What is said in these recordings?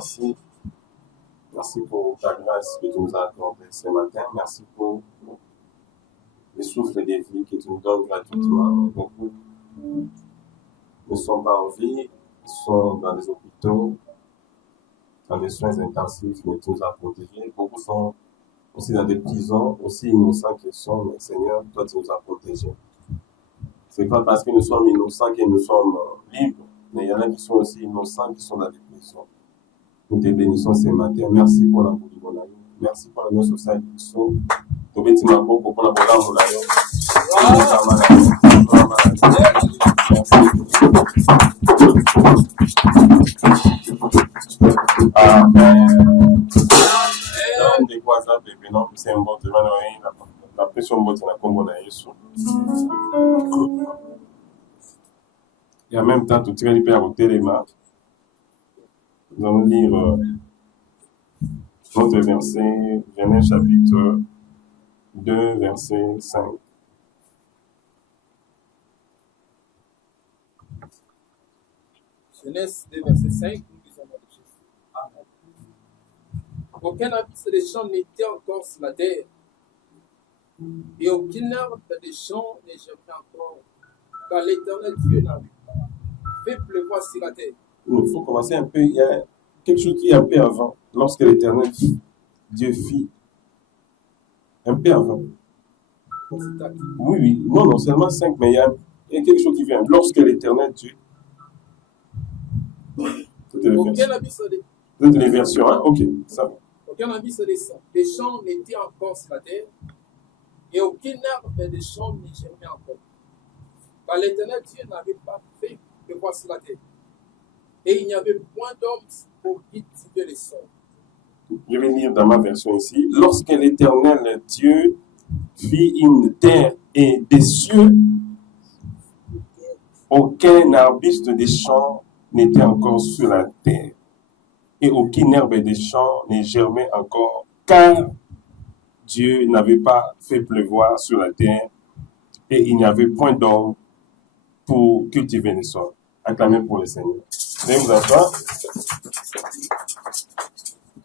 merci. Merci pour ta grâce que tu nous as accordée ce matin. Merci pour le souffle de vie que tu nous donnes gratuitement. Beaucoup ne sont pas en vie, ils sont dans les hôpitaux, dans les soins intensifs, mais tu nous as protégés. Beaucoup sont aussi dans des prisons, aussi innocents qu'ils sont, mais Seigneur, toi tu nous as protégés. Ce n'est pas parce que nous sommes innocents que nous sommes libres, mais il y en a qui sont aussi innocents, qui sont dans des prisons. Nous te bénissons ce matin. Merci pour la boulot. Merci pour la société qui sont. Tu veux dire pour la boulot. Amen. C'est un bon la pression de la Congo. Et en même temps, tu tiens les pères au téléma. Nous allons lire notre verset, Genèse chapitre 2, verset 5. Genèse 2, verset 5, nous lisons dans le Jésus. Amen. Aucun abysse des champs n'était encore sur la terre, et aucun arbre des champs n'est jamais encore, car l'Éternel Dieu n'avait pas fait pleuvoir sur la terre. Il faut commencer un peu, il y a quelque chose qui est un peu avant, lorsque l'Éternel Dieu fit, un peu avant. Oui, non seulement 5, mais il y a quelque chose qui vient, lorsque l'Éternel Dieu. Aucun abysse toutes les versions, hein? Ok, ça va. Aucun abysse des champs n'était encore sur la terre, et aucun arbre des champs n'est jamais encore. Car l'Éternel Dieu n'avait pas fait pleuvoir sur la terre. Et il n'y avait point d'homme pour cultiver les sols. Je vais lire dans ma version ici. Lorsque l'Éternel Dieu fit une terre et des cieux, aucun arbuste des champs n'était encore sur la terre. Et aucune herbe des champs n'est germée encore, car Dieu n'avait pas fait pleuvoir sur la terre, et il n'y avait point d'homme pour cultiver les sols. Acclamez pour le Seigneur. Veuillez vous asseoir.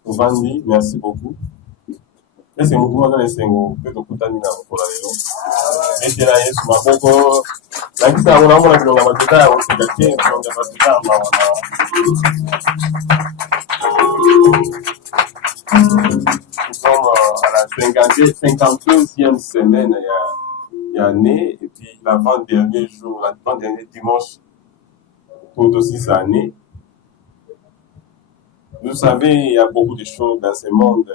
Vandi, merci beaucoup. Et c'est mon gouvernement dans les Sengo. Peut-être que tu as mis dans le Polano. Et c'est là, Yesu, ma boko. La qui t'a vraiment la grande matinée, on s'est gâté, on s'est nous sommes à la 52e semaine, il y a année, et puis l'avant-dernier jour, l'avant-dernier dimanche, pour aussi cette année. Vous savez, il y a beaucoup de choses dans ce monde.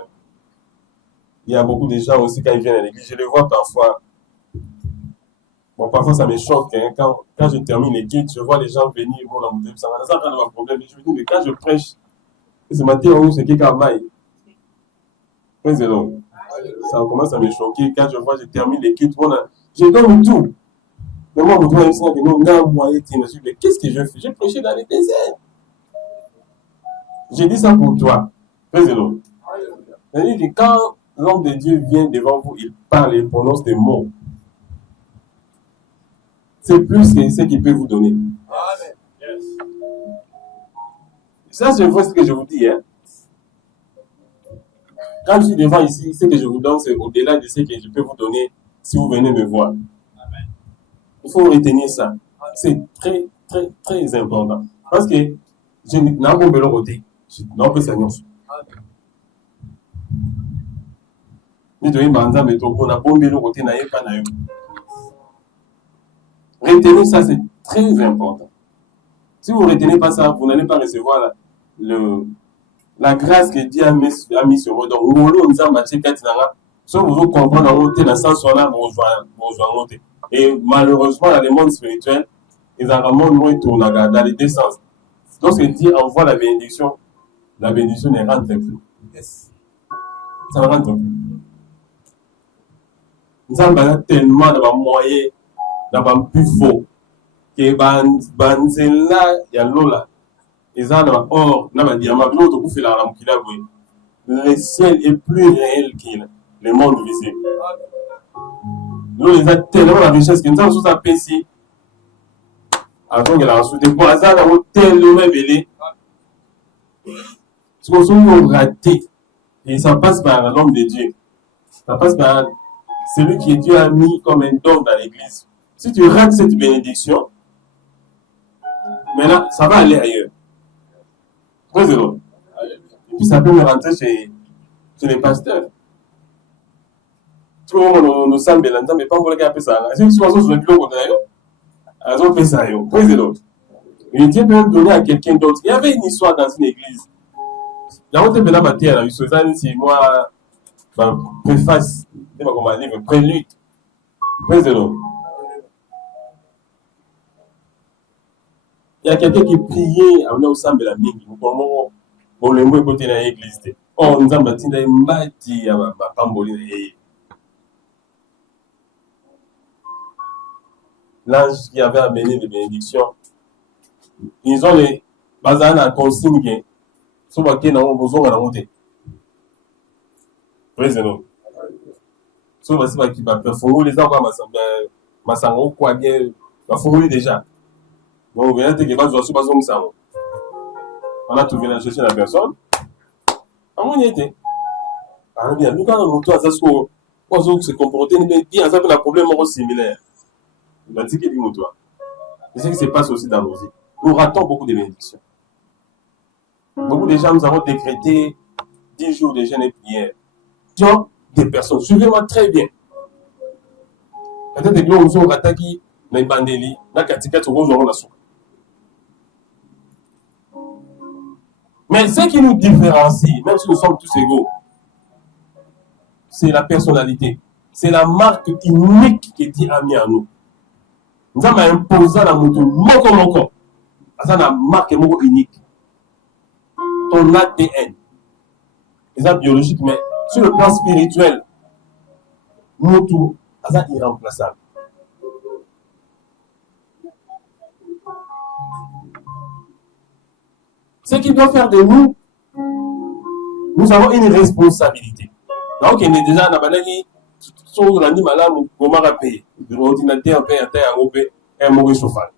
Il y a beaucoup de gens aussi quand ils viennent à l'église. Je les vois parfois. Bon, parfois ça me choque. Hein. Quand je termine l'étude, je vois les gens venir. Bon, là, ça n'a pas de problème. Je me dis, mais quand je prêche, ce matin, c'est qui travaille. Ça commence à me choquer. Quand je vois, je termine l'étude. Voilà, je donne tout. Mais moi, vous voyez ça, que nous, mais qu'est-ce que je fais? J'ai prêché dans les déserts. J'ai dit ça pour toi. Président. C'est-à-dire que quand l'homme de Dieu vient devant vous, il parle et prononce des mots. C'est plus que ce qu'il peut vous donner. Amen. Yes. Ça, c'est vrai ce que je vous dis. Hein. Quand je suis devant ici, ce que je vous donne, c'est au-delà de ce que je peux vous donner si vous venez me voir. Amen. Il faut retenir ça. C'est très, très, très important. Parce que je n'ai pas de côté. Je n'ai pas de Seigneur. Retenez ça, c'est très important. Si vous ne retenez pas ça, vous n'allez pas recevoir la grâce que Dieu a mis sur vous. Donc, vous comprenez dans le sens où et malheureusement, dans le monde spirituel, ils ont vraiment tourné dans les deux sens. Lorsque Dieu envoie la bénédiction ne rentre plus. Yes. Ça ne rentre plus. Nous avons tellement de moyens, de plus faux, que banzela ya lola, ils ont or, n'a pas diamant, l'autre coup fait la lampe qu'il a vu. Le ciel est plus réel que le monde visible. Nous, ils ont tellement la richesse que nous avons sous sa PC. Avant qu'il a reçu des poisons, nous avons tellement belé. Ce qu'on sont raté. Et ça passe par l'homme de Dieu. Ça passe par celui que Dieu a mis comme un don dans l'église. Si tu rates cette bénédiction, maintenant, ça va aller ailleurs. Très heureux. Et puis ça peut me rentrer chez les pasteurs. Tu vois, nous sommes bien mais pas encore le ça. Si tu vois, sur le bureau, ils ont fait ça. Très heureux. Et Dieu peut même donner à quelqu'un d'autre. Il y avait une histoire dans une église. Il y a une autre matière, si moi, préface, c'est pas comment dire, prélude. Très heureux. Il y a quelqu'un qui priait à au sein de la Bible. Comment on le voit côté de l'église. Oh, nous avons bâti une bâti à ma pamboline. L'ange qui avait amené les bénédictions, ils ont les bazars à consigne. Sur lequel nous avons besoin de la montée. Très heureux. Sur le site qui va performer les enfants, ma sango, quoi bien, va formuler déjà. Donc, vous voyez que va jouer sur base de ça. On a trouvé la chercher la personne. À mon été. Alors bien, nous quand on a ça on se comporter bien, ça peut un problème similaire. Il va dire qu'il dit toi. C'est ce qui se passe aussi dans nos vies. Nous ratons beaucoup de bénédictions. Beaucoup de gens, nous avons décrété 10 jours de jeûne et prière. Tiens, des personnes, suivez-moi très bien. Peut-être que nous avons attaqué les bandeli, la catéchèse, nous avons la soupe. Mais ce qui nous différencie, même si nous sommes tous égaux, c'est la personnalité. C'est la marque unique que Dieu a mis en nous. Nous avons imposé la moto, moko. C'est la marque unique. Ton ADN. C'est biologique, mais sur le plan spirituel, nous tous, c'est irremplaçable. Ce qui doit faire de nous, nous avons une responsabilité. Donc, il est déjà dans la vie, sur l'animal là, on va payer. L'ordinateur paye un mauvais chauffage.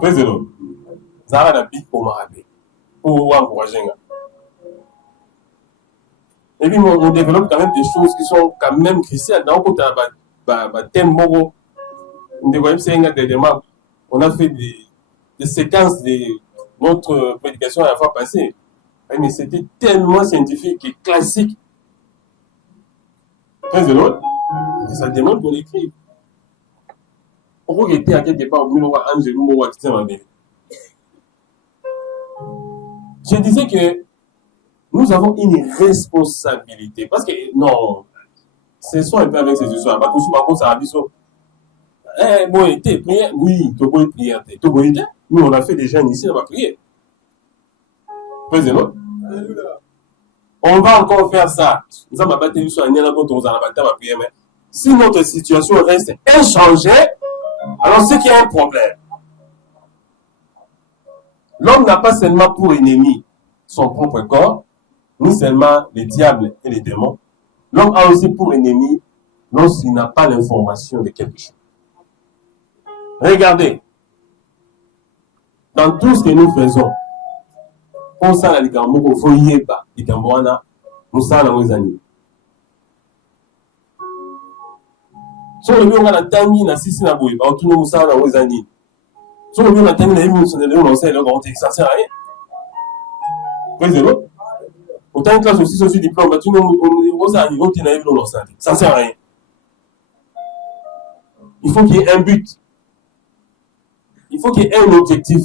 Président, ça va la vie pour m'arrêter. Pour encourager. Et puis, on développe quand même des choses qui sont quand même cruciales. Dans le thème, on a fait des séquences de notre prédication à la fois passée. Mais c'était tellement scientifique et classique. Très heureux. Mais ça demande qu'on écrive. Pourquoi il était à quelque part au milieu de je disais que nous avons une responsabilité. Parce que, non, ce sont un peu avec ces histoires. Parce que souvent, ça a dit ça. Eh, bon, été, prière. Oui, tu peux prier. Nous, on a fait des gens ici, on va prier. Président. On va encore faire ça. Nous avons battu sur un élément dont nous allons battre ma prière. Mais si notre situation reste inchangée, alors c'est qu'il y a un problème. L'homme n'a pas seulement pour ennemi son propre corps, ni seulement les diables et les démons. L'homme a aussi pour ennemi lorsqu'il n'a pas l'information de quelque chose. Regardez, dans tout ce que nous faisons, on sent les gambos qu'on faut y aller, les gambos nous savons les amis. Si on veut on a tangi na sisi na boy, on tourne nous savons les amis. Si on veut on a tangi na émission de on sait le grand ça sert à rien. Président, autant classe aussi sur diplôme, tu nous on a niveau qui n'a pas dans ça. Ça sert à rien. Il faut qu'il y ait un but. Il faut qu'il y ait un objectif.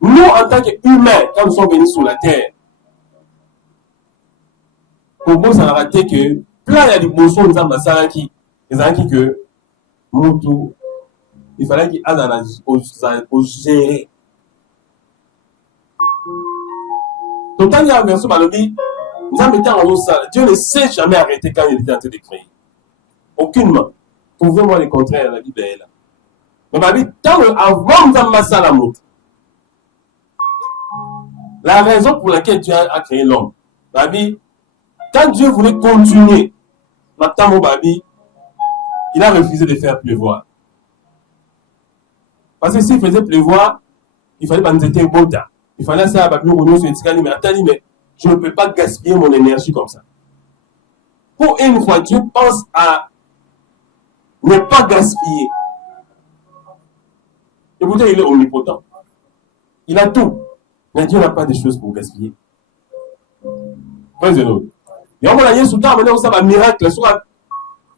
Nous, en tant qu'humains, quand nous sommes venus sur la terre, pour moi, ça a raté que plein il y a des motions nous avons ça qui que nous il fallait qu'il aille au gérer. Donc, quand il y a un verset dans le dit, nous avons été en haut ça. Dieu ne s'est jamais arrêté quand il était en train de créer. Aucunement. Trouvez-moi le contraire, la Bible est là. Mais ma vie, tant avant nous avons ça la montre. La raison pour laquelle Dieu a créé l'homme, Babi, quand Dieu voulait continuer, maintenant mon Babi, il a refusé de faire pleuvoir. Parce que s'il faisait pleuvoir, il fallait pas nous être un bon temps. Il fallait ça, mais je ne peux pas gaspiller mon énergie comme ça. Pour une fois, Dieu pense à ne pas gaspiller. Et pourtant, il est omnipotent. Il a tout. Mais Dieu n'a pas de choses pour gaspiller. Praise the Lord. Et on va aller sous tard, maintenant, ça va miracle. Soit,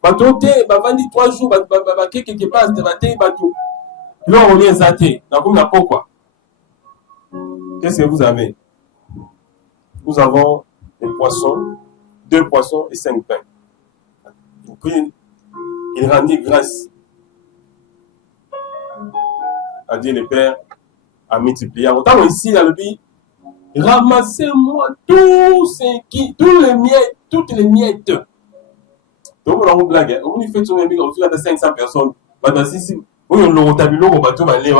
bateau, va vendre 3 jours, va quelque part, va te bateau. Là, on est zaté. Pourquoi? Qu'est-ce que vous avez? Nous avons des poissons, 2 poissons et 5 pains. Puis, il rendit grâce à Dieu le Père, à multiplier. Autant ici, dans le pays, ramassez-moi toutes les miettes. Donc, on a une blague. On fait sur un on fait 500 personnes. Oui, on l'a tableau, on va tout aller.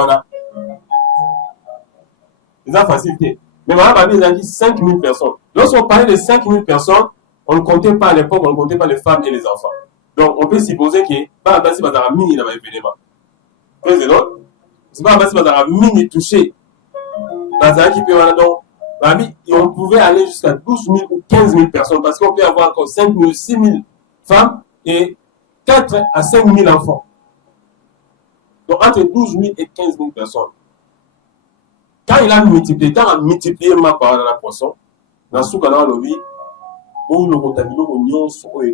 C'est ça facilité. Mais maintenant, il a dit 5000 personnes. Lorsqu'on parlait de 5000 personnes, on ne comptait pas à l'époque, on ne comptait pas les femmes et les enfants. Donc, on peut supposer que, pas si vous avez mini, il avait événement. C'est l'autre. C'est pas si vous avez mini touché. Qui peut avoir donc, on pouvait aller jusqu'à 12 000 ou 15 000 personnes parce qu'on peut avoir encore 5 000, 6 000 femmes et 4 à 5 000 enfants. Donc, entre 12 000 et 15 000 personnes. Quand il a multiplié ma part dans la poisson, dans ce cas-là, on dit, où le rotabilo, on y a un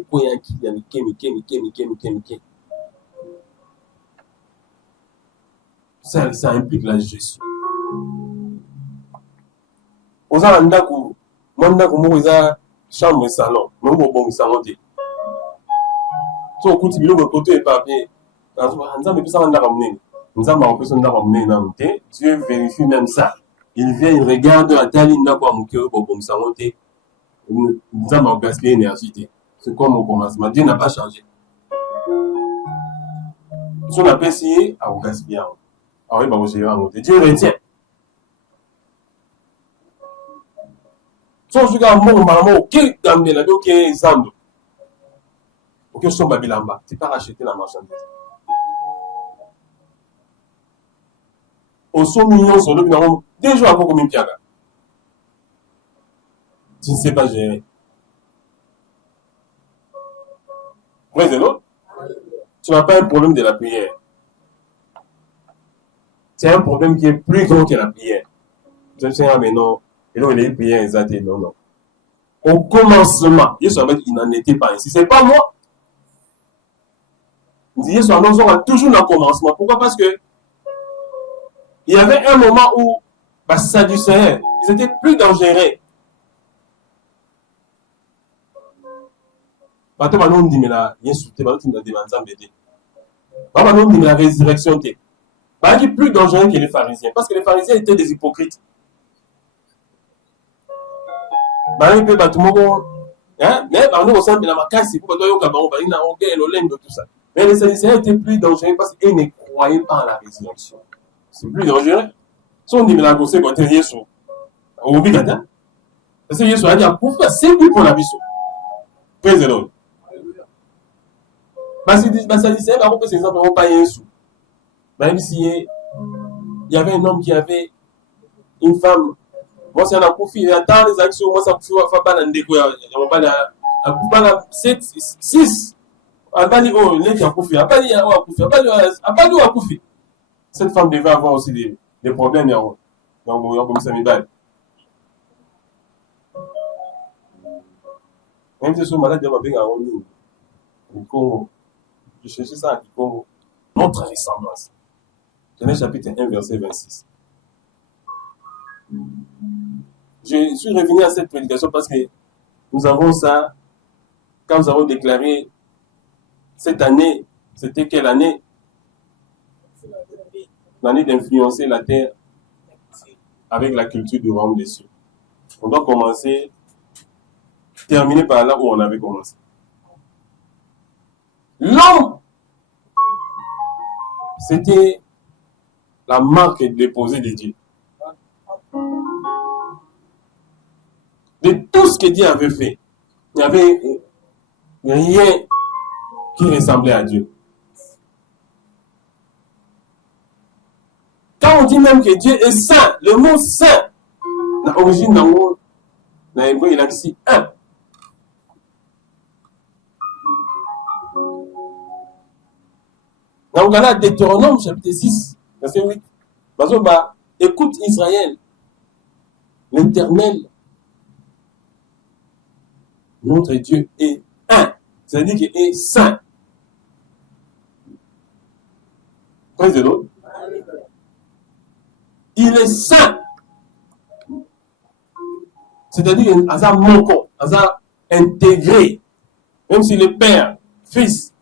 point qui y a Miké. Ça implique la gestion. Aux Andako, Mandako, chambre et salon, non, bon, salon. So, écoute, il y a un côté papier. Dieu vérifie même ça. Il vient, il regarde la taille pour s'arrêter. Nous avons gaspillé l'énergie. C'est comme au commencement. Dieu n'a pas changé. Si on a pas essayé, à vous gaspiller. Ah oui, Dieu retient. Si on se regarde, ok, ok, Zando. Ok, son Babilamba. Tu pas racheter la marchandise. Au son million sur le numéro, 2 jours avant combien de piaga. Tu ne sais pas gérer. Ouais, c'est l'autre. Tu n'as pas un problème de la prière. C'est un problème qui est plus grand que la prière. Je sais, mais non. Et là, il est prière exacte. Non. Au commencement, il n'en était pas ainsi. C'est pas moi. Jésus a toujours le commencement. Pourquoi? Parce que il y avait un moment où les Sadducéens, ils étaient plus dangereux. Maintenant, on dit, mais là, il y a la résurrection. Il est plus dangereux que les pharisiens. Parce que les pharisiens étaient des hypocrites. Mais les Sadducéens étaient plus dangereux parce qu'ils ne croyaient pas à la résurrection. C'est plus dangereux. Si on dit, mais la grosse côté Yesu, on oublie quand même. Parce que Yesu a dit, c'est lui pour la vie. Praise the Lord. Parce que les Sadducéens, par contre, ces exemples n'ont pas Yesu. Même si il y avait un homme qui avait une femme, moi, c'est un accoufi, il attend les actions, moi, ça va pas dans des coups, on va pas 7, 6. Abali, oh, il est accoufi, Abali, accoufi. Cette femme devait avoir aussi des problèmes, donc, comme ça, même si ce malade, il va bien avoir au Congo. Je cherchais ça à Congo. Notre ressemblance. Genèse chapitre 1, verset 26. Je suis revenu à cette prédication parce que nous avons ça, quand nous avons déclaré cette année, c'était quelle année? L'année d'influencer la terre avec la culture du royaume des cieux. On doit commencer, terminer par là où on avait commencé. L'homme, c'était la marque déposée de Dieu. De tout ce que Dieu avait fait, il n'y avait rien qui ressemblait à Dieu. Quand on dit même que Dieu est saint, le mot saint L'origine d'ango, na hébreu, il a dit 1. Dans le Deutéronome, chapitre 6, verset 8. Écoute Israël, l'Éternel, notre Dieu est 1. C'est-à-dire qu'il est saint. Praise the Lord. Il est saint. C'est-à-dire qu'il est monco, intégré. Même s'il est Père, Fils,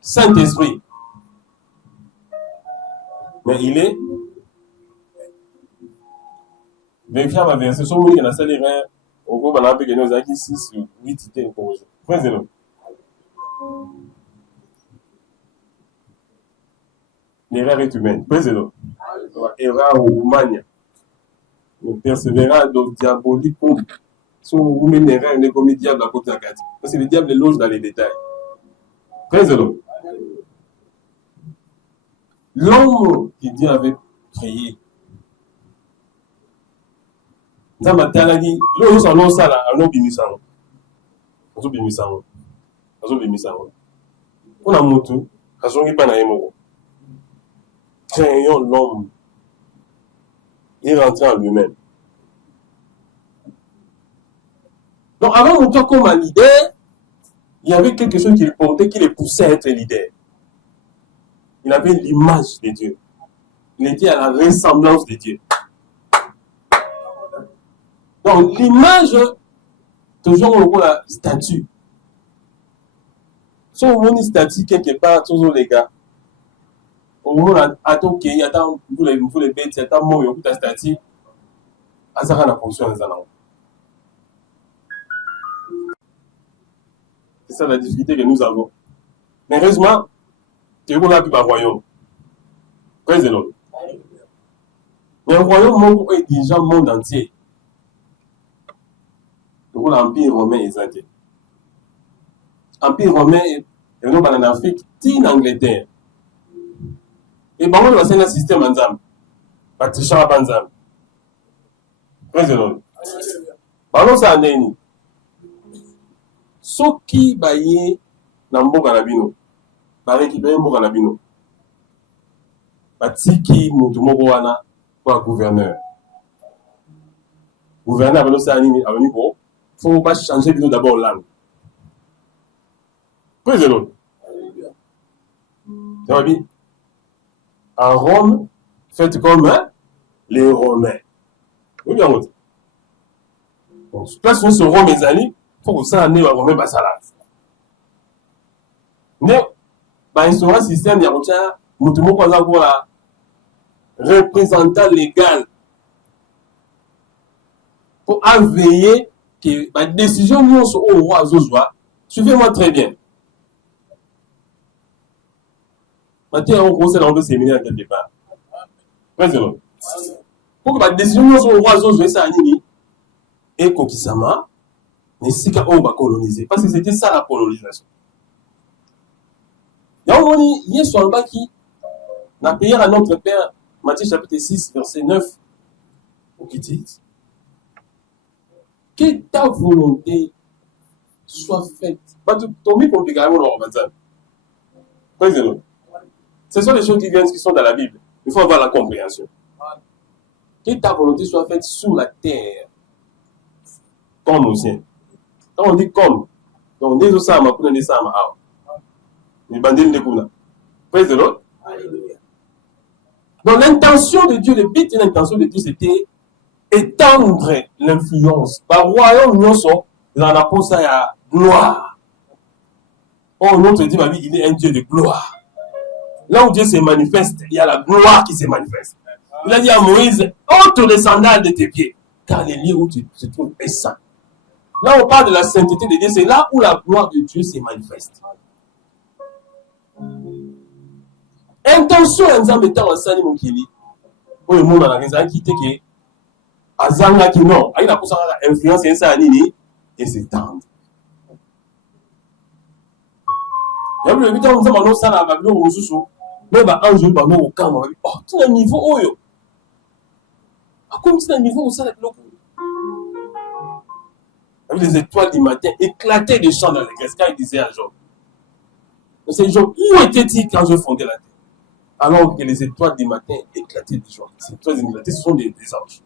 Saint-Esprit. Mais il est. Vérifiez ma version. Si vous voulez que la salle est rare, au groupe, on a appelé que nous avons 6 ou 8 idées pour vous. Praise the Lord. L'erreur est humaine. Praise the Lord. Erreur ou mania. Le persévérant donc diabolique. Si vous mettez une erreur, on est comme le diable à côté de la carte. Parce que le diable est loge dans les détails. Praise the Lord. L'homme qui Dieu avait créé. Nous avons dit, l'homme s'en a ça là, un homme bimisango. Un homme bimisango. Un homme bimisango. On a monté, à son qui pas na émo. Créons l'homme. Il rentre en lui-même. Donc, avant de monter comme un leader, il y avait quelque chose qui le portait, qui le poussait à être leader. Il avait l'image de Dieu. Il était à la ressemblance de Dieu. Donc, l'image, toujours on voit la statue. Si on voit une statue quelque part, toujours les gars, on voit attends, il y a tant, vous les bêtes, il y a tant, il y a ta statue, à ça, on a fonction en ça. C'est ça la difficulté que nous avons. Mais heureusement, que vous n'avez plus un royaume. Praise the Lord. Mais un royaume est déjà le monde entier. Donc l'Empire romain est exacté. L'Empire romain est en Afrique, en Angleterre. Et bon, on va faire un système en Zam. Patricia Banzam. Praise the Lord. Parlons ça en Néni. Ce qui baillé dans Mboka Nabino. Baré qui baillé Mboka Nabino. Batiki Moutoumoko Wana pour gouverneur. Gouverneur, nous ça il faut pas changer d'abord langue. Praise the Lord. Ça va bien? À Rome, faites comme les Romains. Oui, bien, donc, place sur Rome, mes amis, il faut que ça ait un Romain Bassala. Mais, il y a un système, il y a un représentant légal pour veiller que la décision nous soit au roi Zozwa. Suivez-moi très bien. Maintenant, on conseille dans le séminaire quelque part. Président. Pour que la décision nous soit au roi Zozwa, ça a dit, et Kokisama, n'est si qu'on va coloniser. Parce que c'était ça la colonisation. Il y a un moment, il y a sur le bas qui n'a payé à notre Père, Matthieu chapitre 6, verset 9, qui dit que ta volonté soit faite. Tomber compliqué, président. Ce sont les choses qui sont dans la Bible. Il faut avoir la compréhension. Que ta volonté soit faite sur la terre, comme au ciel. Quand on dit comme, donc on dit ça, on dit ça, on dit praise the Lord. Donc l'intention de Dieu, le but de l'intention de Dieu, c'était étendre l'influence. Par royaume, nous sommes dans la pose à gloire. Oh, notre Dieu, il est un Dieu de gloire. Là où Dieu se manifeste, il y a la gloire qui se manifeste. Il a dit à Moïse, ôte les sandales de tes pieds, car les lieux où tu te trouves est saint. Là, on parle de la sainteté de Dieu, c'est là où la gloire de Dieu se manifeste. Intention, exemple, étant en Sani Mokili, pour le monde dans la raison qui était que, Azanga qui non, il a pour ça influence et ça et c'est tendre. Il y a le temps où nous avons ça là, avec nous, mais un jour, nous avons oh, tu as un niveau, oh, comme tu as un niveau, ça, avec l'eau. avec les étoiles du matin, éclataient des chants dans l'église. Quand il disait à Job, c'est Job, où était-il quand je fondais la terre? Alors que les étoiles du matin éclataient des joie. Ces étoiles du matin, ce sont des anges.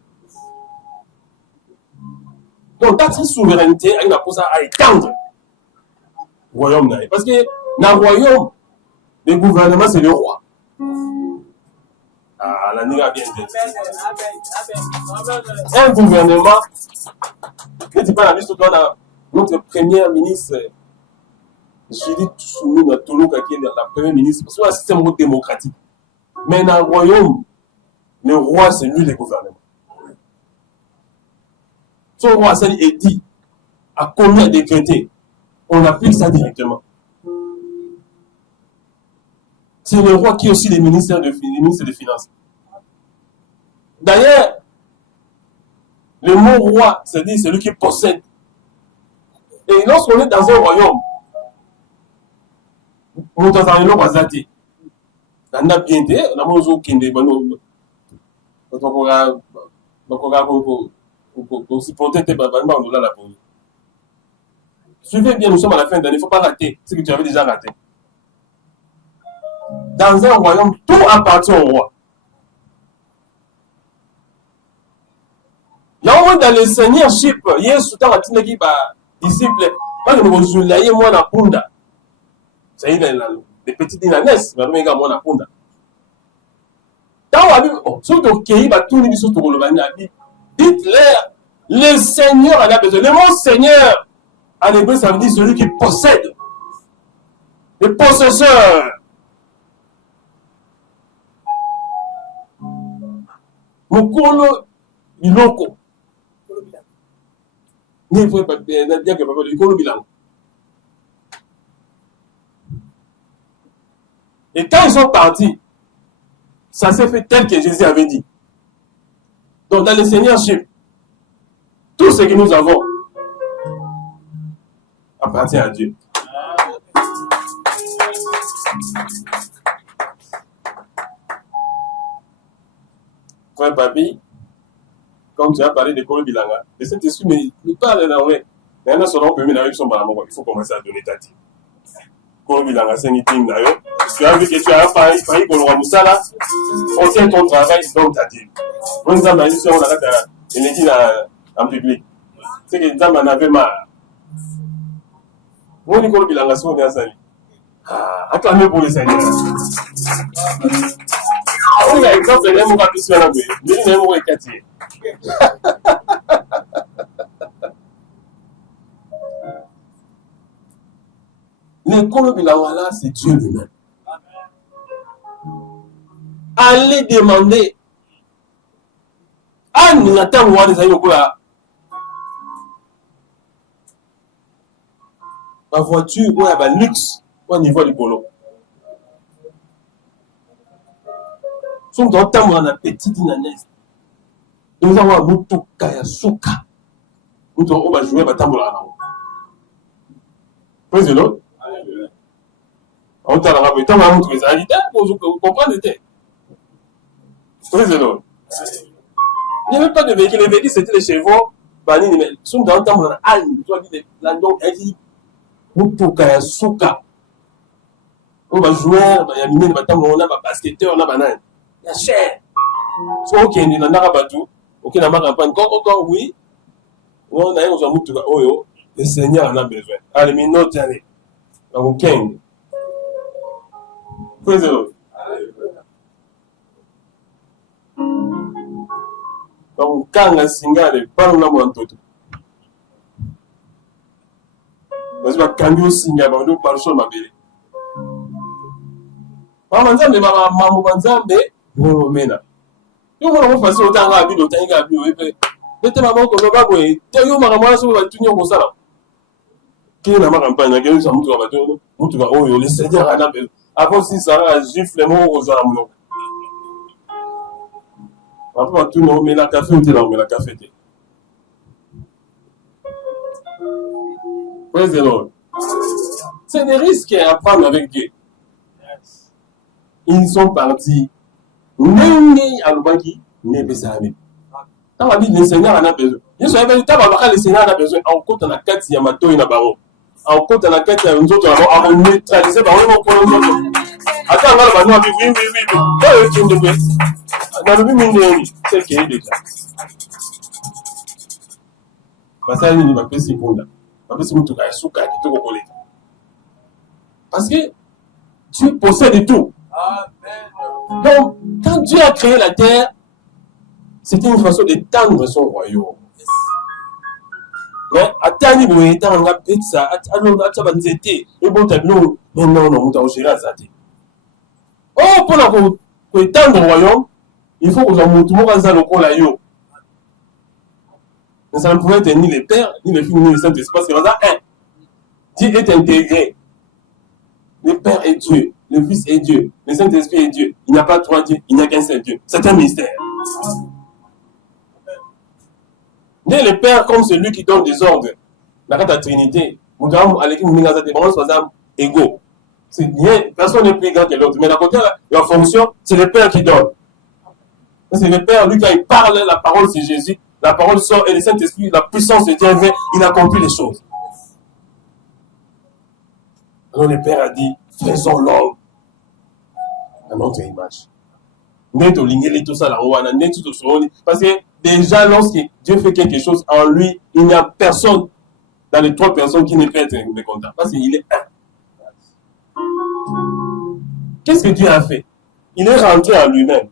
Donc, dans cette souveraineté, il a posé à étendre le royaume. Parce que dans le royaume, le gouvernement, c'est le roi. Ah, la nuit a bien dit. Un gouvernement, ne dis pas la liste, notre premier ministre, Judith Soumou Toloka, qui est la première ministre, parce que c'est un système démocratique. Mais dans le royaume, le roi, c'est lui le gouvernement. Son roi, ça est dit, à combien décrété, on applique ça directement. C'est le roi qui est aussi le ministre des Finances. D'ailleurs, le mot roi, c'est-à-dire celui qui possède. Et lorsqu'on est dans un royaume, on est dans un royaume, on a bien dit, on a besoin de se protéger par la police. Suivez bien, nous sommes à la fin d'année, il ne faut pas rater ce que tu avais déjà raté. Dans un royaume, tout appartient au roi. Il y a au moins dans le seigneurships, il y a souvent un petit disciple, pas que nous voulons moi na punda. C'est les petits dinanes, mais nous moi na punda. Dites-leur, le Seigneur en a besoin. Le mot Seigneur, en hébreu, ça veut dire celui qui possède. Le possesseur. Mukolo iloko. Ne faut pas dire que papa le bilan. Et quand ils sont partis, ça s'est fait tel que Jésus avait dit. Donc dans le seigneurships, tout ce que nous avons appartient à Dieu. Frère Papi, comme tu as parlé de Kolo Bilanga, le Saint-Esprit me parle en vrai. Il faut commencer à donner ta dîme. Kolo Bilanga, c'est une dîme d'ailleurs. Tu as vu que tu as failli qu'on l'aura moussala, on tient ton travail, donc ta dîme. On nous a dit on a dit en public. C'est que nous en avait marre. On dit Kolo Bilanga, c'est on est à Sali. Acclamez pour le Seigneur. On a exemple, les mots à tous faire la bouée. Les mots à quartier. Le Kolo Bilanga là, c'est Dieu lui-même. Allez demander. Ah, nous attendons voir des amis au là. Ma voiture, il y a un luxe au niveau du Kolo. Nous sommes dans la petite dynamique. Nous avons un moutou kaya souka. Nous devons jouer à Tambola. Président. On t'a rappelé, tant à nous, vous comprenez? Président. Il n'y avait pas de véhicule. Les véhicules, c'était les chevaux. Nous sommes dans le temps, on a un landon, elle dit, moutou kaya souka. On va jouer, il y a mine, on a un basketteur, on a un banane. Il y a cher. Ok, il y a un arabatou. Ok, il y a un arabatou. Oui. On a un moutou kaya. Oh, le Seigneur en a besoin. Allez, mais non, allez. Ok. Président. Donc, quand on a signé, pas nous l'avons entendu. Parce que quand on a signé, on a parlé sur ma belle. Maman Nzambe, maman Nzambe, on mena. Yo mwana mfasi otanga abi otanga abi oyepe. Bete maman ko loba boye. Te yo mwana mwana so ba tunyo ko sala. Qui na ma campagne que ça mutu ba to mutu ba oyo le Seigneur en a besoin. Avant si ça a gifle mo ko zala mo. Après tout no mena café ou te la mena café te. Praise the Lord. C'est des risques à prendre avec Dieu. Ils sont partis. Nengi alubaki nebesami. Dans la vie, le Seigneur en a besoin. Yesu ayebaki ntango abaka lesena na besoin akokota na kati ya matoi na bango akokota na kati ya nzoto na bango akoneutralize bango mokolo nzoto ata ngala bano abi oui oyo ekende kwe nalobi mingi nini sekei deja basali nini bapesi mpunda bapesi motuka ya suka ya kitoko koleka parce que Dieu possède tout. Amen. Donc quand Dieu a créé la terre c'était une façon d'étendre son royaume. Mais atani boye tanga pizza atano ataba nzete ebota bino non muta ogérer azate. Oh pour étendre le royaume, il faut que vous en montrez dans le coin là yo. Mais ça ne pouvait être ni les pères, ni les filles, ni les Saint-Esprit parce que dans un Dieu est intégré. Le Père est Dieu, le Fils est Dieu, le Saint-Esprit est Dieu. Il n'y a pas trois dieux, il n'y a qu'un seul Dieu. C'est un mystère. Né le Père comme celui qui donne des ordres. La Trinité. Nous avons avec nous égaux. Personne n'est plus grand que l'autre. Mais d'un côté, la fonction, c'est le Père qui donne. C'est le Père, lui, quand il parle, la parole, c'est Jésus. La parole sort et le Saint-Esprit, la puissance de Dieu vient, il accomplit les choses. Alors le Père a dit, faisons l'homme à notre image. Parce que déjà, lorsque Dieu fait quelque chose en lui, il n'y a personne dans les trois personnes qui ne peut être mécontent. Parce qu'il est un. Qu'est-ce que Dieu a fait? Il est rentré en lui-même.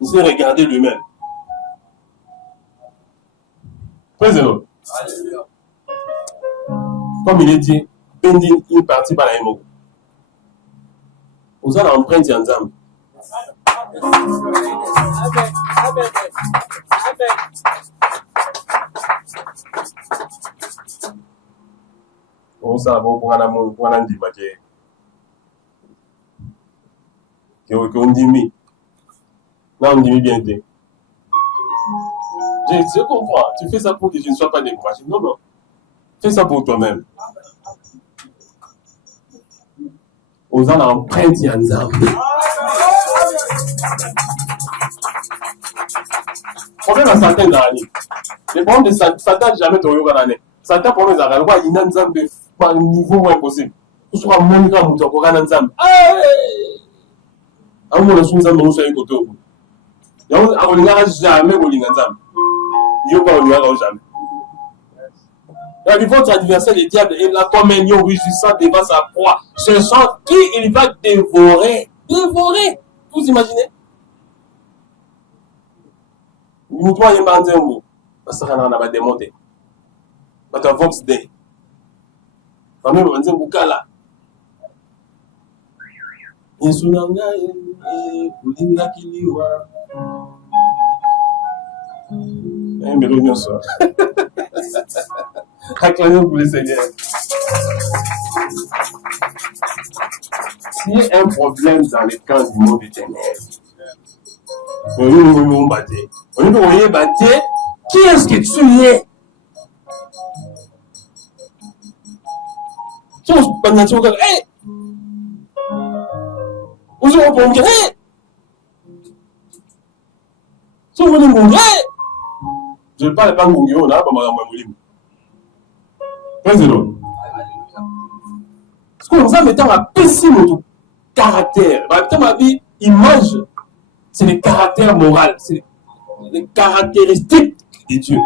Il s'est regardé lui-même. Président. Comme il est dit, Bendin est parti par la émo. Vous allez emprunter ensemble. On s'en va pour un amour, pour un dimaquet. On dit oui. Non, on dit bien. Je comprends. Tu fais ça pour que je ne sois pas découragé. Non. Fais ça pour toi-même. Aux gens empruntent ensemble. Problème à Satan dans l'année. Le problème de Satan, jamais tu as l'année. Satan, pour nous, il y a un ensemble de niveau impossible. Tout soit mon grand mouton pour un ensemble. Un moment, nous sommes dans un côté. Et on ne regarde jamais au ensemble. Il n'y a pas jamais. Votre adversaire, le diable, est là comme un lion rugissant devant sa proie. Ce sont qui il va dévorer. Dévorer. Vous imaginez? Nous trois, il y a un mot. Parce qu'on a démonté. Parce que Vox Day. Parce que nous avons un là. Yesunanga, Kulinga Kiliwa. Mais l'union soit. Acclamons pour le Seigneur. S'il y a un problème dans le camp du monde des ténèbres, on va battre. On va battre. Qui est-ce que tu es? Tu es pas naturel. Hey! Vous êtes pas bon. Hey! Tu es bon. Hey! Je ne parle pas de mon là, pas de président. Parce qu'on nous a mis un pessime caractère. Ma vie, image, c'est le caractère moral, c'est les caractéristiques de Dieu.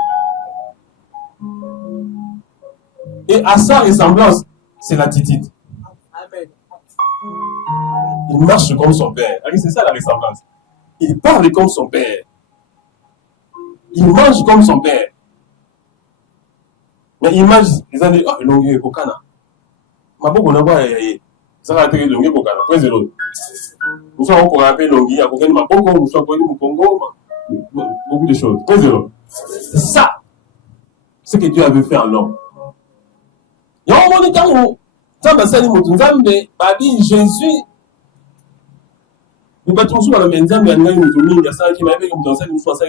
Et à sa ressemblance, c'est l'attitude. Il marche comme son père. C'est ça la ressemblance. Il parle comme son père. Il mange comme son père. Mais image, ils ont dit, oh, il y a un kokana. Ma beaucoup n'a pas ça a été longué kokana. Président. Nous sommes encore appelés longué, à kokana, ma beaucoup, nous sommes connus au Congo, beaucoup de choses. Président. C'est ça. Ce que Dieu avait fait en l'homme. Il y a un moment où, ça m'a sali mutunzambe, babi Jésus. Nous battons sur la menzambe, il y a une mutumine, il y a ça qui m'a fait comme dans cette fois, ça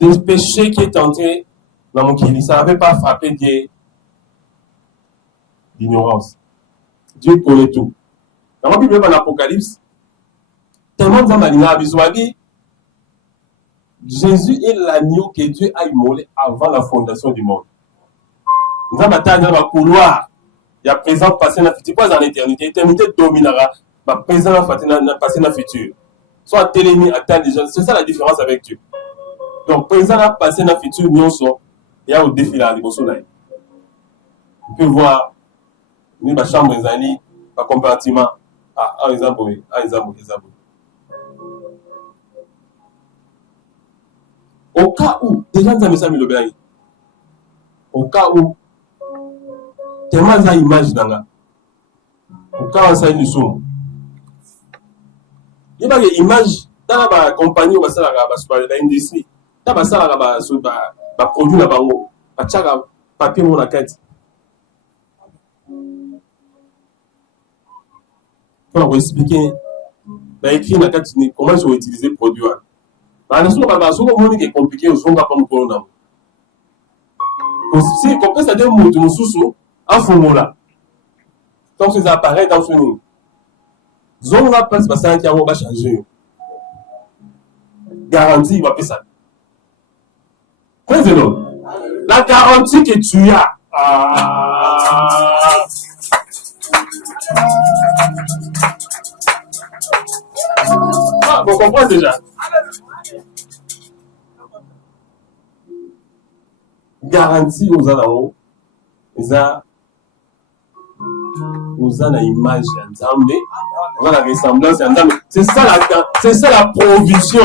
des péchés qui est entré dans mon kili, ça n'avait pas frappé Dieu d'ignorance. Dieu connaît tout. Dans la Bible, dans l'Apocalypse, tellement de gens dans l'Inabi, Jésus est l'agneau que Dieu a immolé avant la fondation du monde. Nous avons atteint dans le couloir. Il y a présent, passé, dans le futur. Pas en éternité. L'éternité dominera. Ma présent, passé, dans le futur. Soit télémi, atteint les gens. C'est ça la différence avec Dieu. Donc, présent, passé, dans le futur, nous sommes. Il y a au défi là, au soleil. On peut voir, nous, ma chambre, les amis, ma compartiment. Ah, exemple. Au cas où, déjà, nous avons mis le bien. Au cas où, tellement ça image dans la. Au cas où ça nous sommes. Il y a des images dans la compagnie où ça la l'industrie. Dans ça la produit la bango. À chaque papier mon la quête. Pour vous expliquer, écrit la quête comment je vais utiliser le produit. Parce que c'est compliqué, on ne va pas me prendre. Si comme ça des mots de nos sous en formula. Donc ces appareils dans ce nous. Zone va passer parce que on va changer. Garantie va faire ça. La garantie que tu as. Vous comprenez déjà. Garantie aux anneaux, aux anneaux image ensemble, on a la ressemblance ensemble. C'est ça la provision.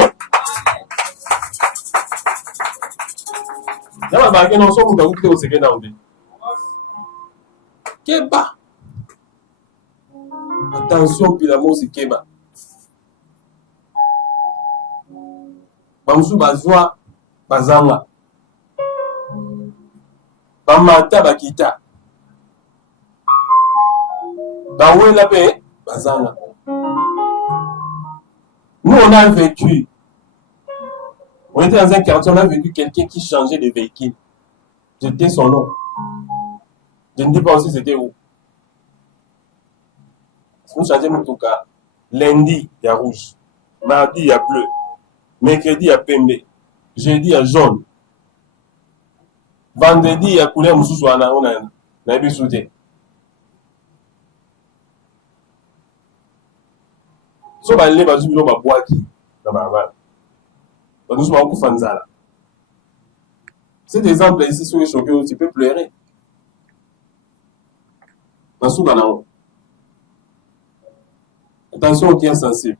Là, on non seulement vous avez au second d'anglais. Keba. Attention, puis l'amour c'est Keba. Bamsou bazwa bazanga. Bamata bakita. Bawela pe bazanga. Nous on a vécu. On était dans un quartier, on a vécu quelqu'un qui changeait de véhicule. J'étais son nom. Je ne dis pas aussi c'était où. On changeait en tout cas. Lundi, il y a rouge. Mardi, il y a bleu. Mercredi, il y a pembe. Jeudi, il y a jaune. Vendredi, il y a couleur moussou on a vu soutien. So ba le ba zubi ba boaki na ba. Nous sommes beaucoup fans là. Cet exemple ici sur les choqués, tu peux pleurer. Attention aux qui est sensible.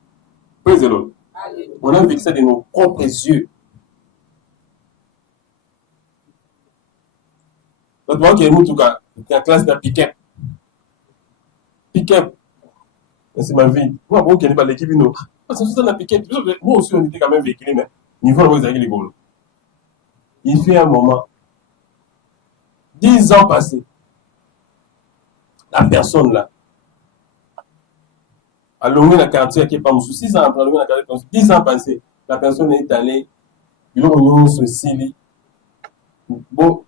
Praise the Lord. On a vécu ça de nos propres yeux. Donc, moi qui ai en tout cas, la classe de pick-up. Pick-up. C'est ma vie. Moi, bon, qui n'est pas l'équipe, non. Parce que c'est la pick-up. Moi aussi, on était quand même véhiculé, mais niveau où ils avaient les goals. Il fait un moment. 10 ans passés. La personne là. À l'ongé la quartier qui est pas sous 6 ans après l'ongé la quartier 10 ans passés, la personne est allée il a se sili bon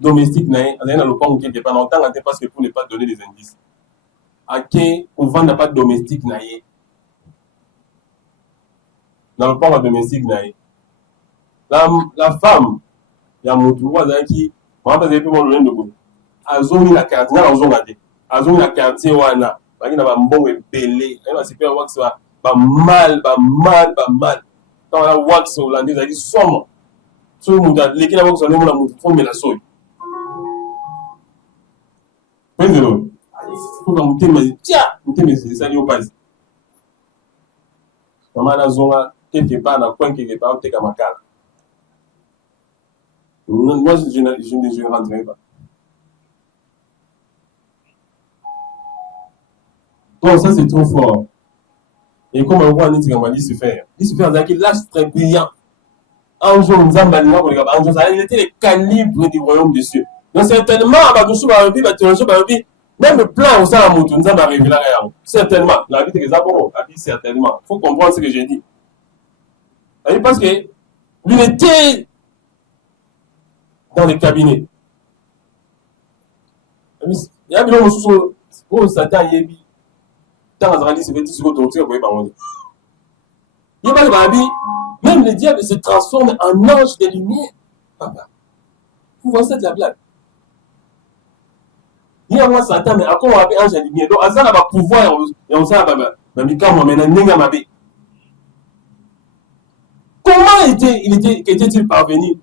domestique naïe on a le pont qui était pas longtemps parce que pour ne pas donner des indices à qui on vend pas de domestique naïe dans le pont domestique naïe la femme il y a mon tour qui on va pas dire pour le monde a zone la quartier na zone a zone la quartier wana parce qu'il y a un bon belé, il y a un super wax ba mal. Quand on a wax hollandais, il y a somme. Sur le monde, l'équipe wax hollandais, on a mon fond mais la soie. Prenez le. Il faut que vous me tiens, vous me c'est ça qui est au pas. Maman a zone quelque part dans coin quelque part, t'es comme un cal. Moi je ne rentrerai pas. Bon, ça c'est trop fort. Et comme on voit Niti Gamali se faire, il se fait un lâche très brillant. Un jour, nous avons dit, il était le calibre du royaume des cieux. Donc certainement, même le plan au sein de la moto, nous avons révélé la réalité. Certainement, la vie est certainement. Il faut comprendre ce que j'ai dit. Parce que lui était dans les cabinets. Il y a des gens qui Satan Yebi. Dans la c'est petit sur le tour, vous voyez pas. Il y a pas de babi, même Même le diable se transforme en ange de lumière. Papa, vous voyez ça de la blague. Il y a moi Satan, mais encore on a ange de lumière. Donc, ça va pouvoir, et on sait, comment était-il parvenu?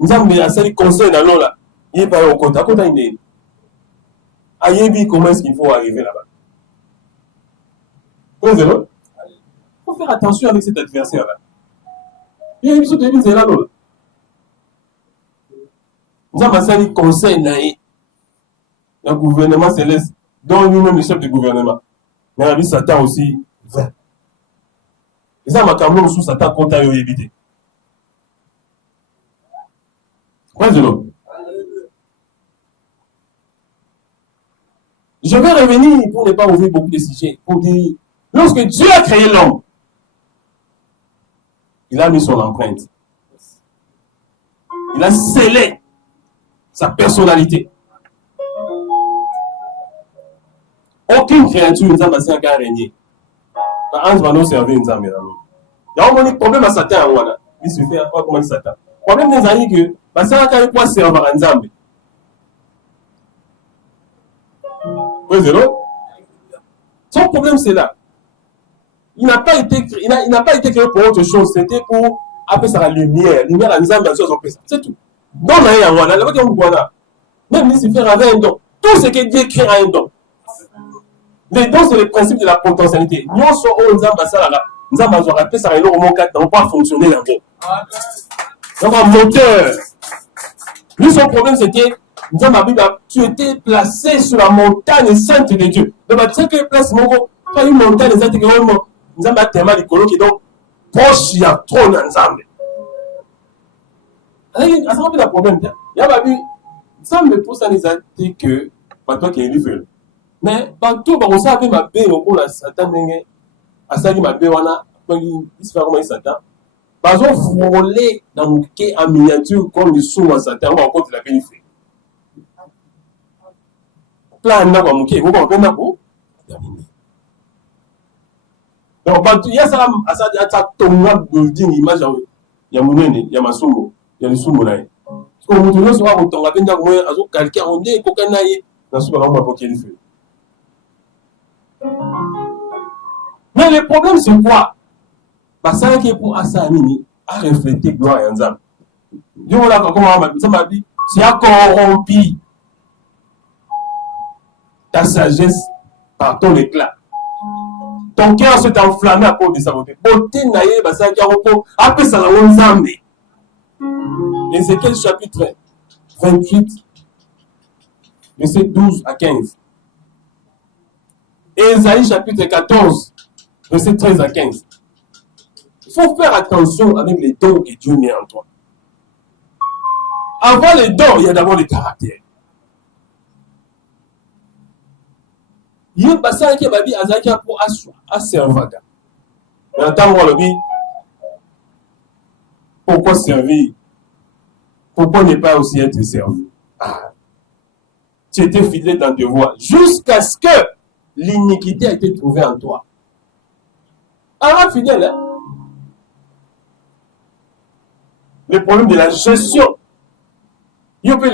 Nous avons un conseil dans l'eau là. Il n'est pas au côté. À côté, il est. Aïebi, comment est-ce qu'il faut arriver là-bas? Il faut faire attention avec cet adversaire-là. Il y a une chose de mise là, là. Nous avons un conseil dans le gouvernement céleste, dont lui-même le chef du gouvernement. Mais la vie Satan aussi, va. Et ça m'a quand même sous Satan contre à éviter. Je vais revenir pour ne pas ouvrir beaucoup de sujets. Pour dire, lorsque Dieu a créé l'homme, il a mis son empreinte. Il a scellé sa personnalité. Aucune créature ne s'est encore régné. Quand on va nous servir, nous avons. Il y a un problème à Satan. Il se fait comment dire Satan. Le problème des amis que parce que quand il servir à Nzambe. Son problème c'est là. Il n'a pas été créé pour autre chose. C'était pour appeler ça la lumière. Lumière à Nzambe dans son présent. C'est tout. Dans la même il se fait avec un don. Tout ce que Dieu crée a un don. Les dons, c'est le principe de la potentialité. Nous sommes nous avons rappelé ça n'a pas fonctionné là. Donc, un moteur. Lui, son problème, c'était, tu étais placé sur la montagne sainte de Dieu. Donc, tu sais que place, pas une montagne sainte de Dieu, nous avons tellement de colons qui sont proches, il y a trop d'ensemble. Alors, ça va être un problème. Il y a pas vu, ça me pousse à nous dire que, pas toi qui es livré. Mais partout, on sait que ma paix, on a Satan, à ça, ma paix, on a, il se fait comment Satan. Par exemple, frôler dans mon quai en miniature comme le sous à Satan, on va encore la paix, il fait. Plein de mon quai, vous comprenez où? Donc, il y a ça, à ça, ton building, image, il y a mon nez, il y a ma soumo, il y a le soumo là. Parce que vous tournez sur un ton, avec un quelqu'un, on est, qu'aucun naïe, dans ce qu'on va pour qu'il fait. Mais le problème, c'est quoi? Parce que c'est pour Assamini à refléter gloire et Nzambe. Dieu, voilà comment ça m'a dit, tu as corrompu ta sagesse par ton éclat. Ton cœur s'est enflammé à cause de sa beauté. Beauté naïe, parce qu'il y a un après ça, la Nzambe. Ézéchiel chapitre 28, verset 12 à 15. Ésaïe chapitre 14, verset 13 à 15. Il faut faire attention avec les dons que Dieu met en toi. Avant les dons, il y a d'abord le caractère. Il y a un passage qui m'a dit à Zaki pour servir. Mais attends, on le dit. Pourquoi servir? Pourquoi ne pas aussi être servi? Tu étais fidèle dans tes voies jusqu'à ce que l'iniquité a été trouvée en toi. Alors, fidèle, hein? Le problème de la gestion. Comment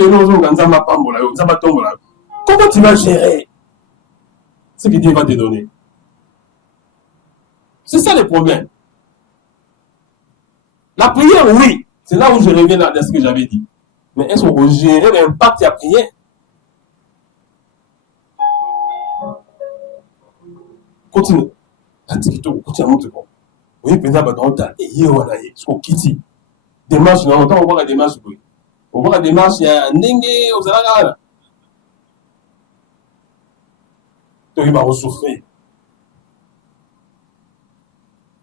tu vas gérer ce que Dieu va te donner? C'est ça le problème. La prière, oui, c'est là où je reviens à ce que j'avais dit. Mais est-ce qu'on peut gérer l'impact de la prière? Continue. Continue à monter. Oui, pendant dans le temps, et il y a ce qu'on quitte. Démarche, on voit la démarche. On voit la démarche, il y a un dengue aux Alagas. Donc, il va ressouffrir.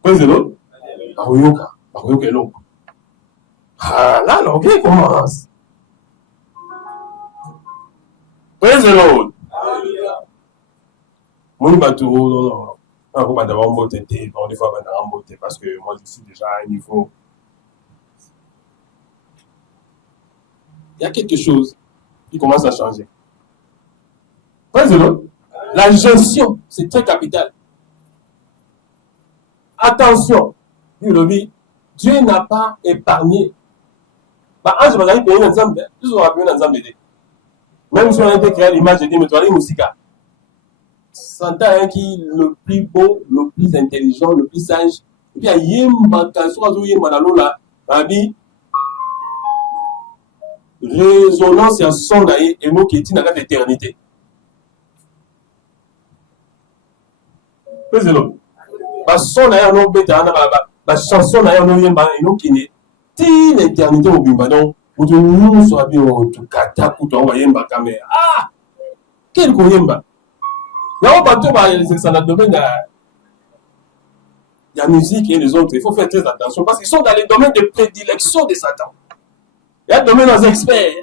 Qu'est-ce que c'est l'autre? Baroyoka est long. Ah, là, l'anglais commence. Qu'est-ce que c'est l'autre? Moi, je vais non. On va d'abord monter, des fois, on va monter parce que moi, je suis déjà à un niveau. Il y a quelque chose qui commence à changer. La gestion, c'est très capital. Attention, Dieu n'a pas épargné. Bah, ange va payer un ensemble, tous on va payer un ensemble. Même si on a été créé à l'image de Dieu, mais tu as les musiques. Santa qui le plus beau, le plus intelligent, le plus sage. Et puis, il y a un résonance et son d'ailleurs et nous qui est dans l'éternité. Président, son d'ailleurs nous bêta na chanson d'ailleurs nous yemba et nous qui n'est ti l'éternité au bimba donc vous nous soit bien au kata kuto wa yemba kamé ah quel ko yemba là on bateau ba c'est ça dans le domaine de la musique et les autres il faut faire très attention parce qu'ils sont dans les domaines de prédilection de Satan. Il y a des domaines aux experts.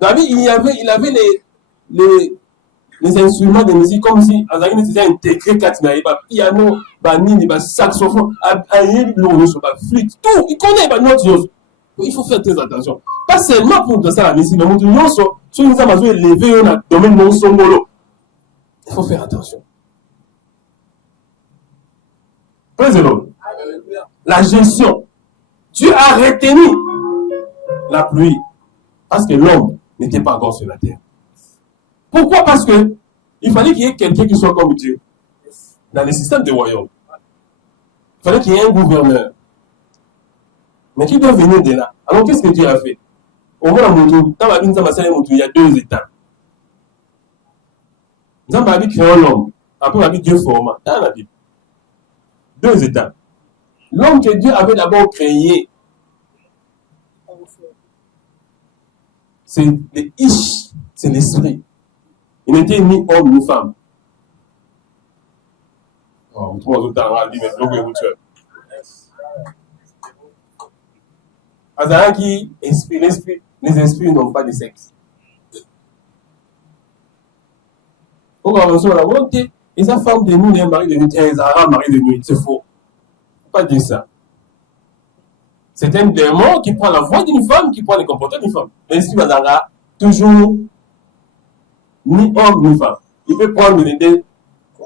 David, il avait les instruments de musique comme si Azari était intégré Katina, piano, banini, saxophone, flûte, tout. Il connaît notre chose. Il faut faire très attention. Pas seulement pour danser la musique, mais nous avons élevé dans le domaine de songolo. Il faut faire attention. Président, la gestion. Dieu a retenu la pluie parce que l'homme n'était pas encore sur la terre. Pourquoi? Parce que il fallait qu'il y ait quelqu'un qui soit comme Dieu. Dans le système de royaume, il fallait qu'il y ait un gouverneur. Mais qui doit venir de là? Alors qu'est-ce que Dieu a fait? Au moins, il y a 2 étapes. Nous avons créé l'homme. Après, Dieu forma. Dans la Bible. 2 étapes. L'homme que Dieu avait d'abord créé, c'est le Ish, c'est l'esprit. Il n'était ni homme ni femme. Azaraki, les esprits n'ont pas de sexe. Pourquoi on la volonté? Et sa femme de nous, les maris de nuit, les arabes maris de nuit, c'est faux. Pas dire ça. C'est un démon qui prend la voix d'une femme, qui prend les comportements d'une femme. L'esprit va toujours ni homme ni femme. Il peut prendre l'idée.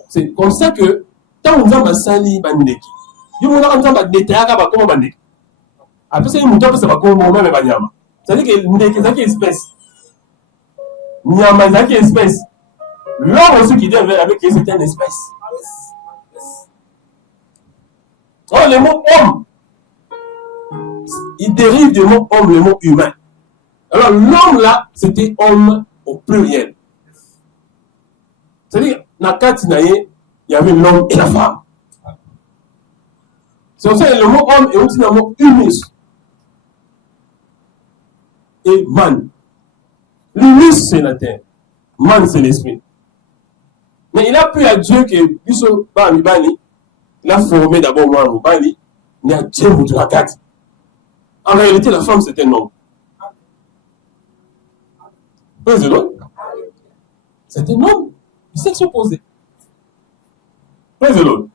C'est comme ça que quand on a sali bandeki, il y a un détail comme bandeki. Après c'est une mouton, ça va comme même banyama. C'est-à-dire que ndeki c'est une espèce. Nyama c'est une espèce. L'homme aussi qui dit avec c'est une espèce. Oh, le mot homme, il dérive du mot homme, le mot humain. Alors, l'homme là, c'était homme au pluriel. C'est-à-dire, dans Katinaye, il y avait l'homme et la femme. C'est pour ça que le mot homme est aussi le mot humus. Et man. L'humus, c'est la terre. Man, c'est l'esprit. Mais il a plu à Dieu que, il a formé d'abord moi en Bali, il a Dieu pour la carte. En réalité, la femme, c'est un homme. Président, c'est un homme. Il sait s'opposer. Président.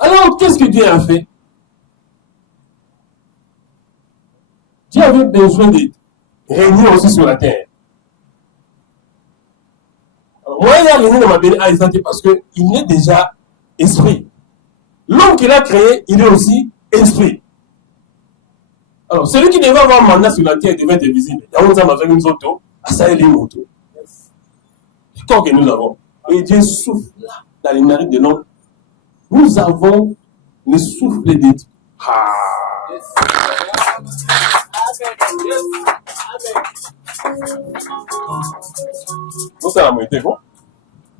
Alors, qu'est-ce que Dieu a fait? Dieu avait besoin de régner aussi sur la terre. Moi, il a régné dans ma béni à Isaac parce qu'il est déjà esprit. L'homme qu'il a créé, il est aussi esprit. Alors, celui qui devait avoir un mandat sur la terre devait être visible. Il y a un nous autres, à ça, il est moto. Le corps que nous avons. Et Dieu souffle là, dans les narines de l'homme. Nous avons le souffle de Dieu. Ah. Vous savez la moitié, bon?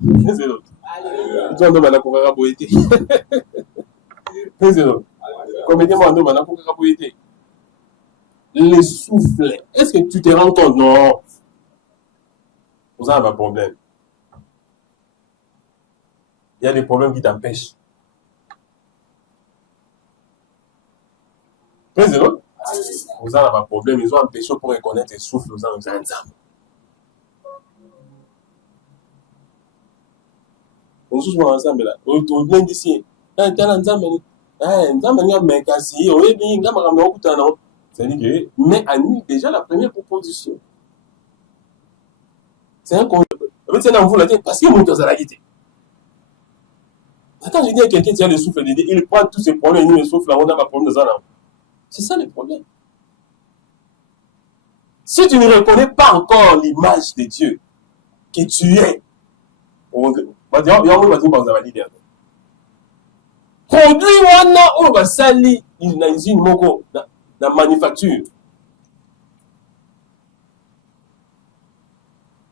C'est l'autre. Tu as un homme à la coureur boité. C'est l'autre. Comédien-moi un homme à la coureur boité. Les souffles. Est-ce que tu te rends compte? Non. Vous avez un problème. Il y a des problèmes qui t'empêchent. Président, vous avez un problème. Ils ont empêché pour reconnaître les souffles. Vous avez un ensemble. On se voit ensemble là. On vient d'ici. C'est-à-dire que, mais annule déjà la première proposition. C'est un concept. Parce que mon tour, ça l'a quitté. Attends, je dis à quelqu'un qui a le souffle de Dieu, il prend tous ses problèmes, il le souffle, on n'a pas de problème de ça. C'est ça le problème. Si tu ne reconnais pas encore l'image de Dieu que tu es, on va dire, produit wana oyo basali na usine moko na manufacture.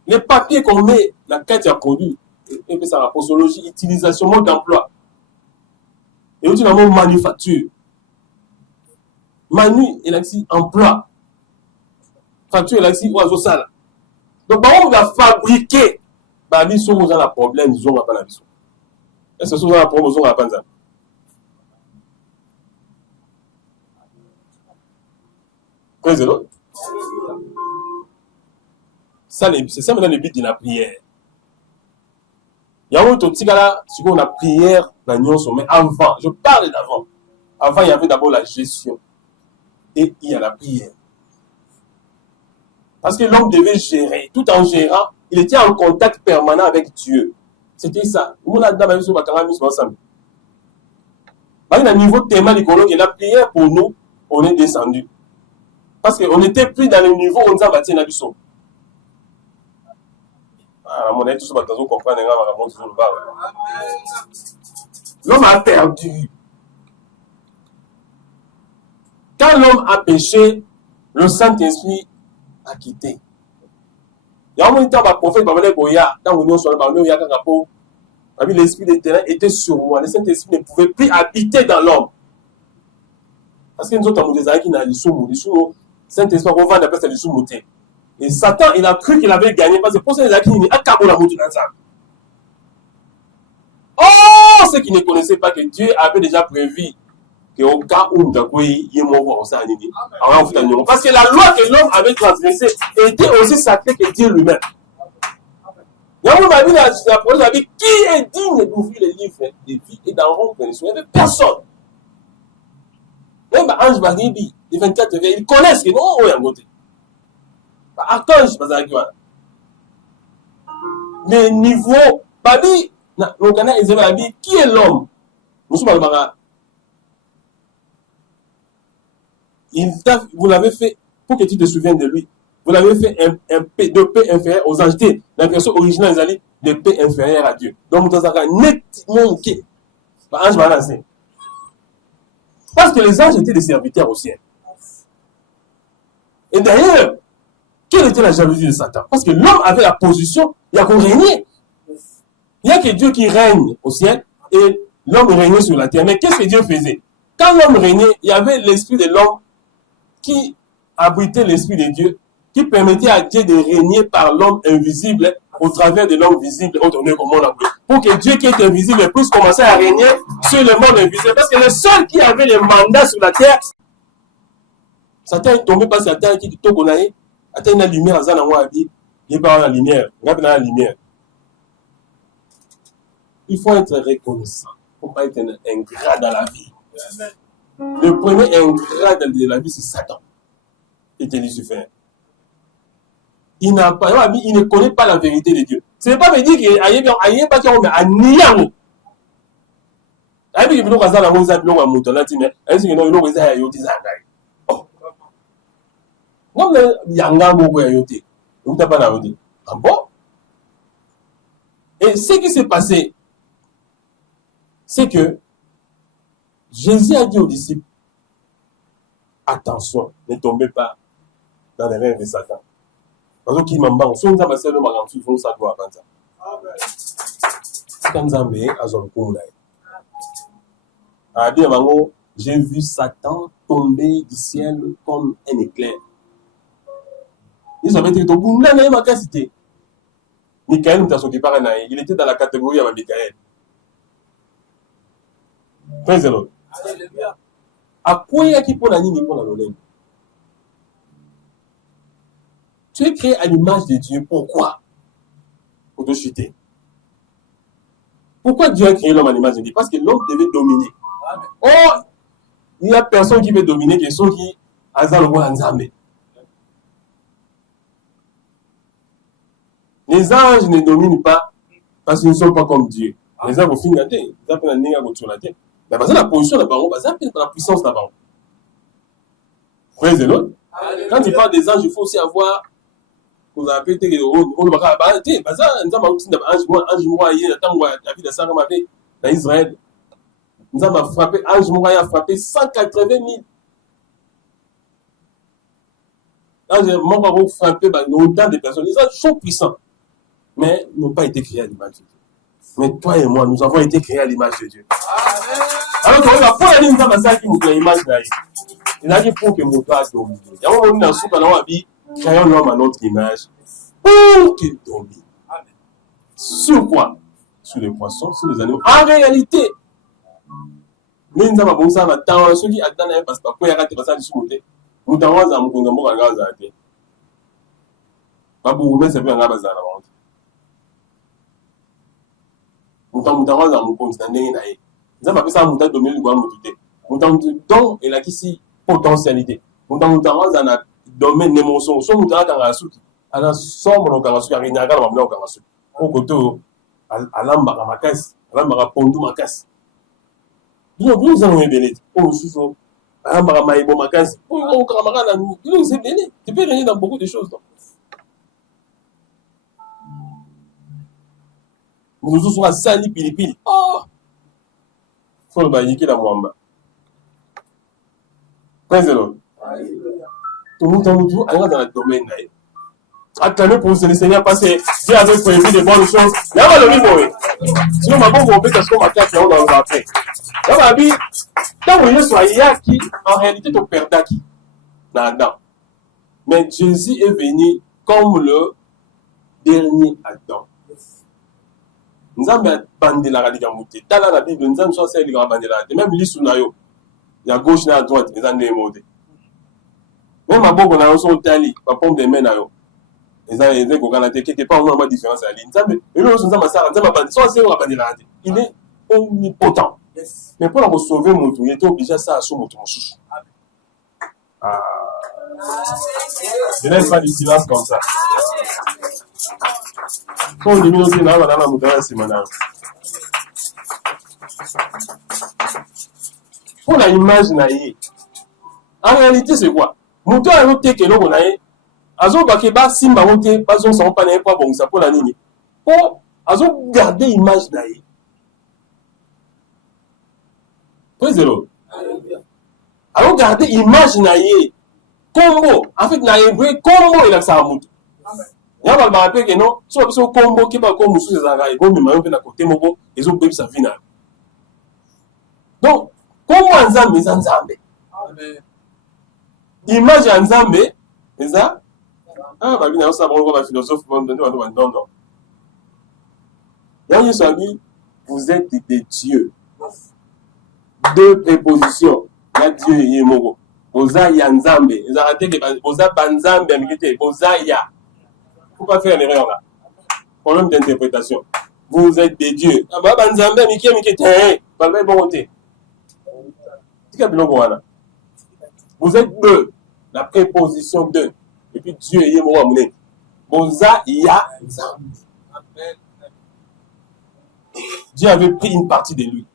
Les papiers qu'on met dans la carte à produit, et puis ça la posologie, utilisation, mode d'emploi. Et aussi dans mon manufacture. Manu, il a dit emploi. Facture, il a dit oiseau sale. Donc, par on va fabriquer, bah, ils sont dans la problème, ils ont pas la vision. Est-ce que c'est dans la promotion à Panza? Président. C'est ça maintenant le but de la prière. Il y a un autre petit gars là, c'est qu'on a prière dans l'union sommet. Avant, je parle d'avant. Avant, il y avait d'abord la gestion. Et il y a la prière. Parce que l'homme devait gérer. Tout en gérant, il était en contact permanent avec Dieu. C'était ça. On a dans sur ensemble. Parce qu'à niveau théma et la prière pour nous, on est descendu. Parce qu'on était pris dans le niveau où on a bâti la leçon. L'homme a perdu. Quand l'homme a péché, le Saint-Esprit a quitté. Il y a un moment où le prophète l'Esprit de terrain était sur moi. Le Saint-Esprit ne pouvait plus habiter dans l'homme. Parce que nous autres, nous avons dit le Saint-Esprit, on va d'appeler ça le. Et Satan, il a cru qu'il avait gagné parce que pour ça, il a dit oh, ceux qui ne connaissaient pas que Dieu avait déjà prévu qu'au cas où nous avons parce que la loi que l'homme avait transgressée était aussi sacrée que Dieu lui-même. La police a dit qui est digne d'ouvrir les livres de vie et d'en rompre les souhaits? Il n'y avait personne. Même Ange Baribi, les 24 veillés, ils connaissent que non, on est en côté. Archange, mais niveau, Babi, qui est l'homme? Vous l'avez fait, pour que tu te souviennes de lui, vous l'avez fait un P, de P inférieur aux entités. La version originale, ils allaient de P inférieur à Dieu. Donc, vous avez nettement qui Ange balancé. Parce que les anges étaient des serviteurs au ciel. Et d'ailleurs, quelle était la jalousie de Satan? Parce que l'homme avait la position, il y a qu'on régnait. Il n'y a que Dieu qui règne au ciel et l'homme régnait sur la terre. Mais qu'est-ce que Dieu faisait? Quand l'homme régnait, il y avait l'esprit de l'homme qui abritait l'esprit de Dieu, qui permettait à Dieu de régner par l'homme invisible au travers de l'homme visible, pour que Dieu qui est invisible puisse commencer à régner sur le monde invisible. Parce que le seul qui avait le mandat sur la terre, Satan est tombé par Satan qui dit Togonaï, attends la lumière à Zana Wabi, il est pas la lumière, regarde la lumière. Il faut être reconnaissant, il ne faut pas être un ingrat dans la vie. Le premier ingrat de la vie, c'est Satan. Et c'est Lucifer. Il ne connaît pas la vérité de Dieu. Ce n'est pas me dire qu'il n'y a pas de niang. Ah bon? Et ce qui s'est passé, c'est que Jésus a dit aux disciples, attention, ne tombez pas dans les rêves de Satan. Parce qu'il m'a dit, si on a passé le magasin, il faut ça doit avancer. J'ai vu Satan tomber du ciel comme un éclair. Ils avaient dit, Michael, il était dans la catégorie de Michael. Président. À quoi il y a qui pour la ligne pour la lolène? Tu es créé à l'image de Dieu. Pourquoi? Pour te chuter. Pourquoi Dieu a créé l'homme à l'image de Dieu? Parce que l'homme devait dominer. Oh, il n'y a personne qui veut dominer, que ceux qui les anges ne dominent pas parce qu'ils ne sont pas comme Dieu. Les gens vont finir la ils appellent la nègre sur la terre. Mais parce que la position de Baron, parce que la puissance de Baron. Praise the Lord. Quand il parle des anges, il faut aussi avoir. Vous avez été on va pas arrêter. Parce que nous avons un ange moi hier, tant que la vie de Sarah m'avait dans Israël. Nous avons frappé, ange moi a frappé 180 000. Ange moi va frapper autant de personnes. Les anges sont puissants, mais n'ont pas été créés à l'image de Dieu. Mais toi et moi, nous avons été créés à l'image de Dieu. Alors qu'on va pas aller dans ça qui nous crée l'image de Dieu. Il a dit pour que mon père domine. Il y a un moment dans soupe, on a dit créons l'homme à notre image pour qu'il domine. Sur quoi? Sur les poissons, sur les animaux. En réalité, nous avons bon ça maintenant. Ceux qui attendent un passeport, quoi, il y a des passages sur le côté. Nous avons un peu de mots à gaz à terre. Pas beaucoup, mais c'est bien un gaz à la vente. Nous avons un peu de mots à gaz. Nous avons appelé ça un peu de dominer le gouvernement. Nous avons un don et la qui potentialité. Nous avons un domaine d'émotion. Soit nous avons un souki. Alors, sombre au Kamasu, il y a un gars au Kamasu. Au côté, à l'amba, à ma caisse, à l'amba, à pondou, ma caisse. Nous avons béni. Oh, sous à l'amba, à maïbo, ma caisse. Oh, camarade, nous sommes béni. Tu peux gagner dans beaucoup de choses. Nous sommes à Sali Pilipili. Oh! Faut le bailler qui la mwamba. Praise the Lord. Tout le monde dans le domaine. Acclamer pour le Seigneur parce que Dieu avait prévu de bonnes choses. Il y a pas de niveau. Sinon, ma bonne compétence, parce qu'on m'a fait dans le après. Dans ma vie, quand vous soyez qui, en réalité, tu perds qui dans Adam. Mais Jésus est venu comme le dernier Adam. Nous avons bandé la radicalité. Dans la Bible, nous avons choisi de bandé la radicalité. Même l'issue, il y a gauche et à droite, les années émodées. Même à Bogo, on a un son tali, pas pompe des mains. Il est omnipotent. Mais pour la sauver, il est obligé à ça à son moton. Je n'aime pas du silence comme ça. Quand on dit aussi, là, on a la mouton, c'est maintenant. Pour la image, en réalité, c'est quoi? Mouton a noté que l'on a azo bakeba simba monte bazon sa pas n'importe bon ça pour la nini pour azo garder image d'ailleurs praise the Lord alors garder image naie combo en fait naie vrai combo il a ça mutu ya ba ba pe que non so combo qui ba comme sous ça ga ko mi mayo pe na côté moko ezo bebi sa vina donc combo nzambe nzambe image nzambe ça. Ah, bah, bien, ça va la philosophe, non. Vous êtes des dieux. Deux prépositions. Il y a Dieu et Yémogo. Oza Yanzambe. Ils ont arrêté de Oza Banzambe, Oza Ya. Il ne faut pas faire l'erreur là. Problème d'interprétation. Vous êtes des dieux. Ah, bah, Banzambe, Mikete, Balbé Boroté. Vous êtes deux. La préposition deux. Et puis Dieu est mon amené. Boza ya Nzambe. Dieu avait pris une partie de lui.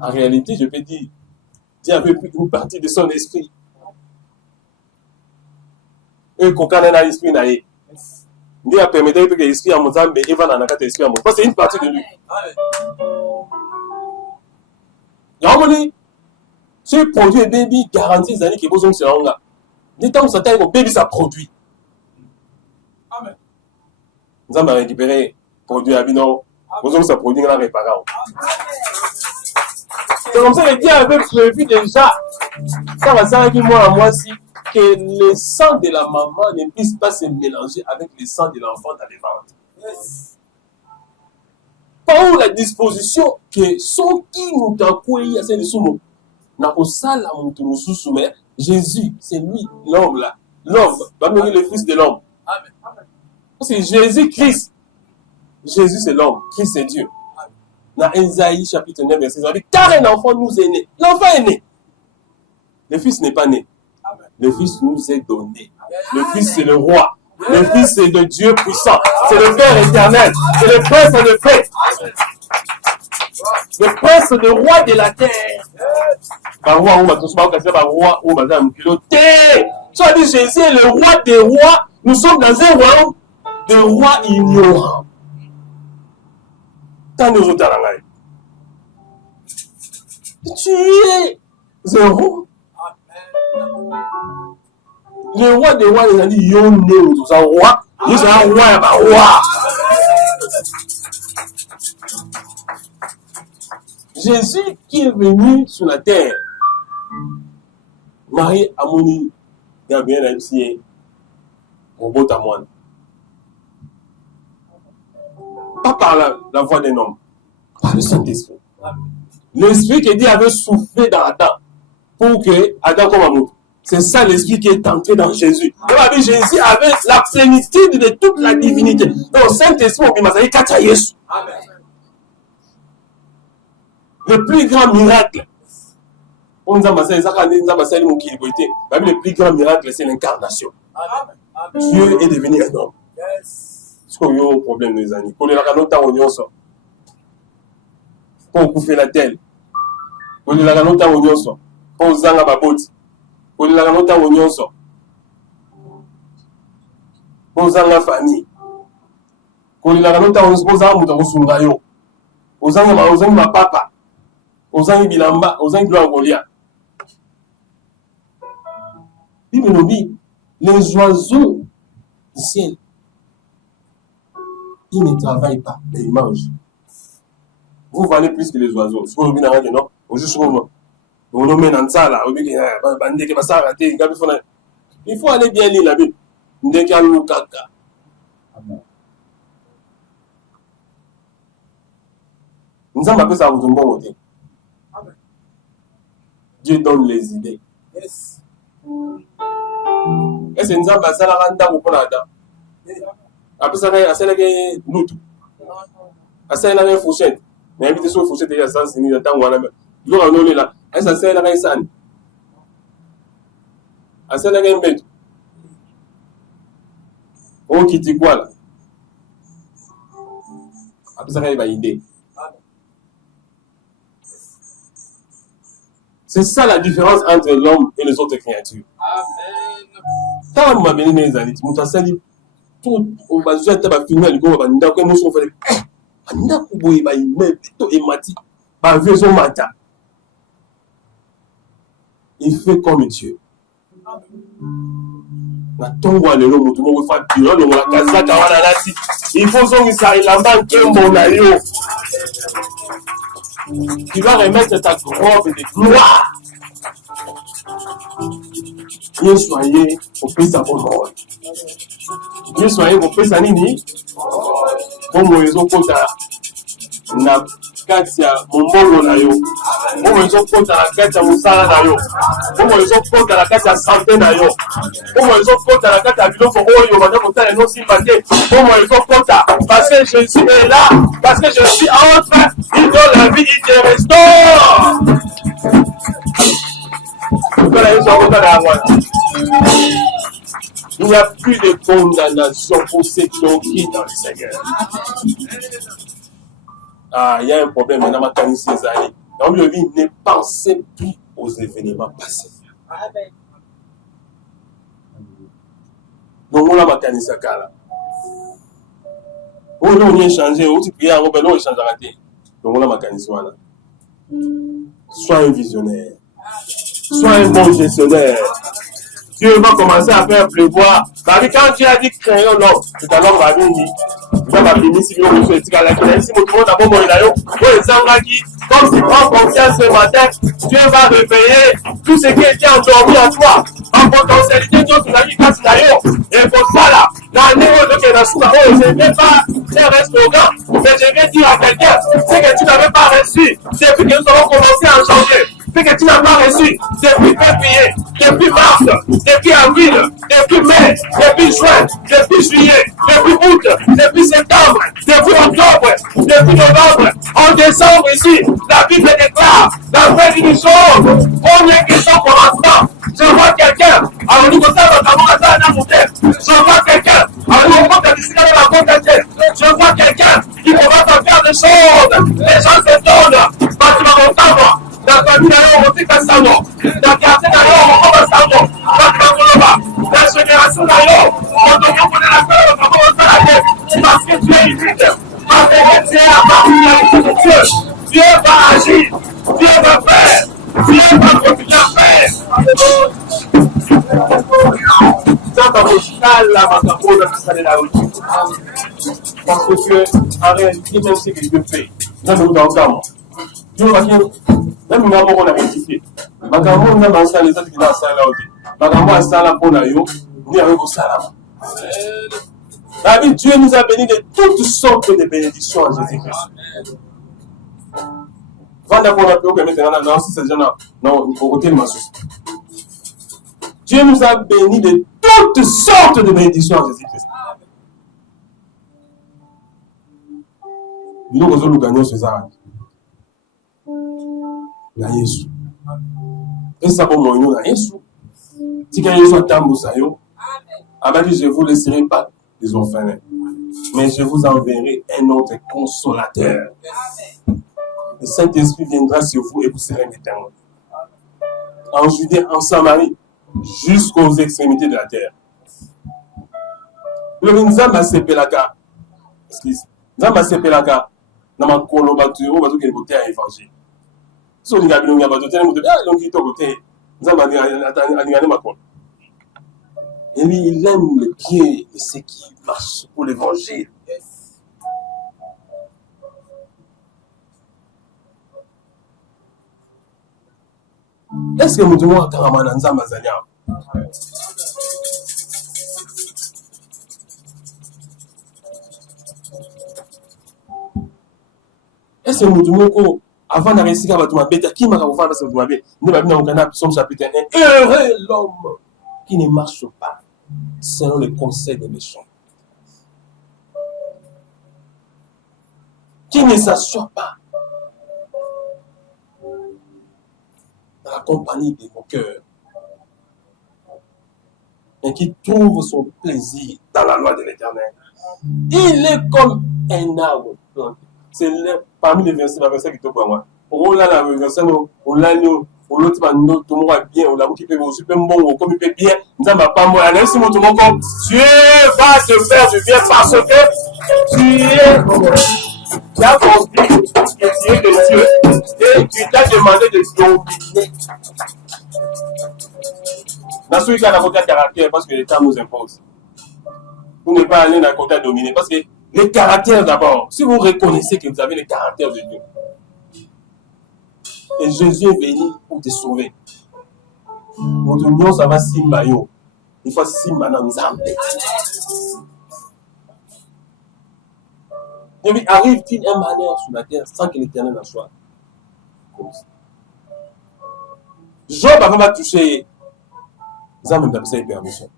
En réalité, je peux dire, Dieu avait pris une partie de son esprit. Et qu'on a un esprit naïe. Dieu a permis que l'esprit à Mozambe et va dans la carte l'esprit à Mozambe. Parce que c'est une partie de lui. Yamoni. Ce produit baby garantit les années qui vous ont sur là. Dès que ça taille, baby ça produit. Amen. Nous avons récupéré produit à Bino. Vous avez ça produit dans la réparation. C'est comme ça que Dieu avait prévu déjà. Ça va s'arrêter moi à moi si que le sang de la maman ne puisse pas se mélanger avec le sang de l'enfant dans les ventres. Yes. Par la disposition que son qui nous a couillé à ces sous mais Jésus, c'est lui, l'homme là. L'homme, le fils de l'homme. C'est Jésus-Christ. Jésus, c'est l'homme. Christ, c'est Dieu. Dans Ésaïe, chapitre 9, verset 1, car un enfant nous est né. L'enfant est né. Le fils n'est pas né. Le fils nous est donné. Le fils, c'est le roi. Le Fils est de Dieu puissant. C'est le Père éternel. C'est le Prince de paix. Le Prince, le roi de la terre. Soit dit Jésus est le roi des rois. Nous sommes dans un royaume de rois ignorants. Tant nous autres, tu es zéro. Le roi des rois, il a dit, yo né, tout ça, roi. Il est un roi, bah, roi. Jésus qui est venu sur la terre, Marie Amoni, Gabriel Aïssie, robot à moi. Pas par la voix d'un homme, par le Saint-Esprit. L'Esprit qui dit avait soufflé dans Adam pour que Adam comme un autre. C'est ça l'Esprit qui est entré dans Jésus. Donc, Jésus avait la plénitude de toute la divinité. Donc, Saint-Esprit, Amen. Le plus grand miracle, le plus grand miracle, c'est l'incarnation. Dieu est devenu un homme. C'est quoi le problème, les amis? Pour les pour couper la tête. Pour les raconter au nyonso. Pour zanga baboti. Pour les raconter au nyonso. Pour zanga famille. Pour les raconter au nyonso. Pour zanga mutangosungayo. Ozanga ma papa. Ozanga bilamba. Ozanga gloire. Bible nous dit, les oiseaux du ciel, ils ne travaillent pas, mais ils mangent. Vous valez plus que les oiseaux. Ce qu'on dit dans non, on juste on met dans ça là, il faut aller bien lire la Bible. Nous avons appelé ça vous un bon côté. Dieu donne les idées. Est-ce que nous avons ça la randa ou pas là? Après ça, c'est la gagne nous tout. C'est la gagne fourchette. Mais invité sur fourchette déjà sans signer le temps où on a mis. Nous on est là. Est-ce que c'est la gagne san? C'est la gagne bête. On quitte quoi là? Après ça, il va idée. C'est ça la différence entre l'homme et les autres créatures. Amen. Quand on m'a béni mes amis, tu m'as dit tout on va jouer à filmer le gars, on va dire que nous sommes fait. On a coupé, bah il met tout et mati, bah vieux son matin. Il fait comme Dieu. Na tongo le lomo tout le monde fait bien le la casa kawana nati. Il faut son ça il en banque mon ayo. Tu vas remettre ta robe de gloire. Bien soyez au pays à bon rôle. Bien soyez au pays à nini. Bon moyezo kota na katia mombolo na yo. Bon moyezo kota na katia musala na yo. Bon moyezo kota na katia santé na yo. Bon moyezo kota na katia biloko oyo bana kota no sympathie. Bon moyezo kota parce que Jésus est là, parce que je suis entre, il donne la vie, il te restaure. Il n'y a plus de condamnation pour ceux qui ont quitté dans le Seigneur. Ah, il y a un problème maintenant, ma canisse ces années. Donc, le vie, ne pensez plus aux événements passés. Donc, on a ma canisse à Kala. On a changé, on a prié, on a changé à rater. Donc, on a ma canisse. Sois un visionnaire. Sois un bon gestionnaire. Dieu va commencer à faire pleuvoir. Quand tu as dit crayon, non, tout à l'heure, on va dire, tu vas finir si on se dit qu'à la classe, si on a bon moyen, comme tu prends confiance ce matin, Dieu va réveiller tout ce qui était endormi en toi. En potentialité, Dieu, tu l'as dit, quand tu l'as eu, et pour ça, là, dans le niveau de la soupe, je ne vais pas faire un slogan, mais je vais dire à quelqu'un, ce que tu n'avais pas reçu, depuis que nous avons commencé à changer. Ce que tu n'as pas reçu depuis février, depuis mars, depuis avril, depuis mai, depuis juin, depuis juillet, depuis août, depuis septembre, depuis octobre, depuis novembre, en décembre ici, la Bible déclare, dans la édition, combien qui sont commencement. Je vois quelqu'un, alors nous sommes dans je vois quelqu'un famille d'ailleurs, on dit que ça non. Dans le quartier d'ailleurs, on commence à non. La génération d'ailleurs, on doit connaître la peur, on commence à la guerre. Parce que Dieu est unique. Parce que Dieu est la particularité de Dieu. Dieu va agir. Dieu va faire. Dieu va continuer à faire. Parce que, en réalité, même ce que Dieu fait, même dans le temps, Dieu va dire, même nous avons rectifié. Magambo, nous avons installé les autres qui sont installés là aussi. Magambo, installé pour nous, nous avons salam. Dieu nous a bénis de toutes sortes de bénédictions en Jésus-Christ. Dieu nous a bénis de toutes sortes de bénédictions en Jésus-Christ. Nous avons gagné ce César. Na Yesu. Et ça pour moi, nous, na Yesu. Si quelqu'un soit tambour, ça yo. Amen. Je vous laisserai pas les orphelins, mais je vous enverrai un autre consolateur. Le Saint-Esprit viendra sur vous et vous serez mes témoins. En Judée, en Samarie, jusqu'aux extrémités de la terre. Le Nzamba sepelaka. Excuse. Nzamba sepelaka. Nama kolo batu yo batu ke boté à évangile. So ni gabi nga batu tene muto donc il to boté. Nzamba ni ani makolo. Et lui, il aime le bien de ceux qui marchent pour l'évangile. Est-ce que nous devons attendre à Nzamba Zania? Est-ce que nous devons avant de réussir à battre bête, qui m'a fait parce que vous m'avez nous avons un Psaume chapitre 1. Heureux l'homme qui ne marche pas selon les conseils des méchants, qui ne s'assoit pas dans la compagnie de mon cœur, et qui trouve son plaisir dans la loi de l'Éternel. Il est comme un arbre planté. C'est parmi les versets qui te pour moi. On l'a la verset, on l'a lu, on l'a dit, tout le monde bien, on l'a dit, on super bon, comme il peut bien. Nous n'avons pas moi. Même si mon tout le monde, Dieu va te faire du bien parce que tu as compris que tu es de Dieu et tu t'as demandé de dominer. Dans ce cas, on a un caractère parce que le temps nous impose. Vous n'êtes pas allé dans le côté dominer parce que le caractère d'abord, si vous reconnaissez que vous avez le caractère de Dieu, et Jésus est venu pour te sauver. Mon union, ça va simba yo. Il faut simba dans Nzambe. Et puis arrive-t-il un malheur sur la terre sans que l'Éternel en soit? Job avant de toucher Nzambe n'a pas eu permission.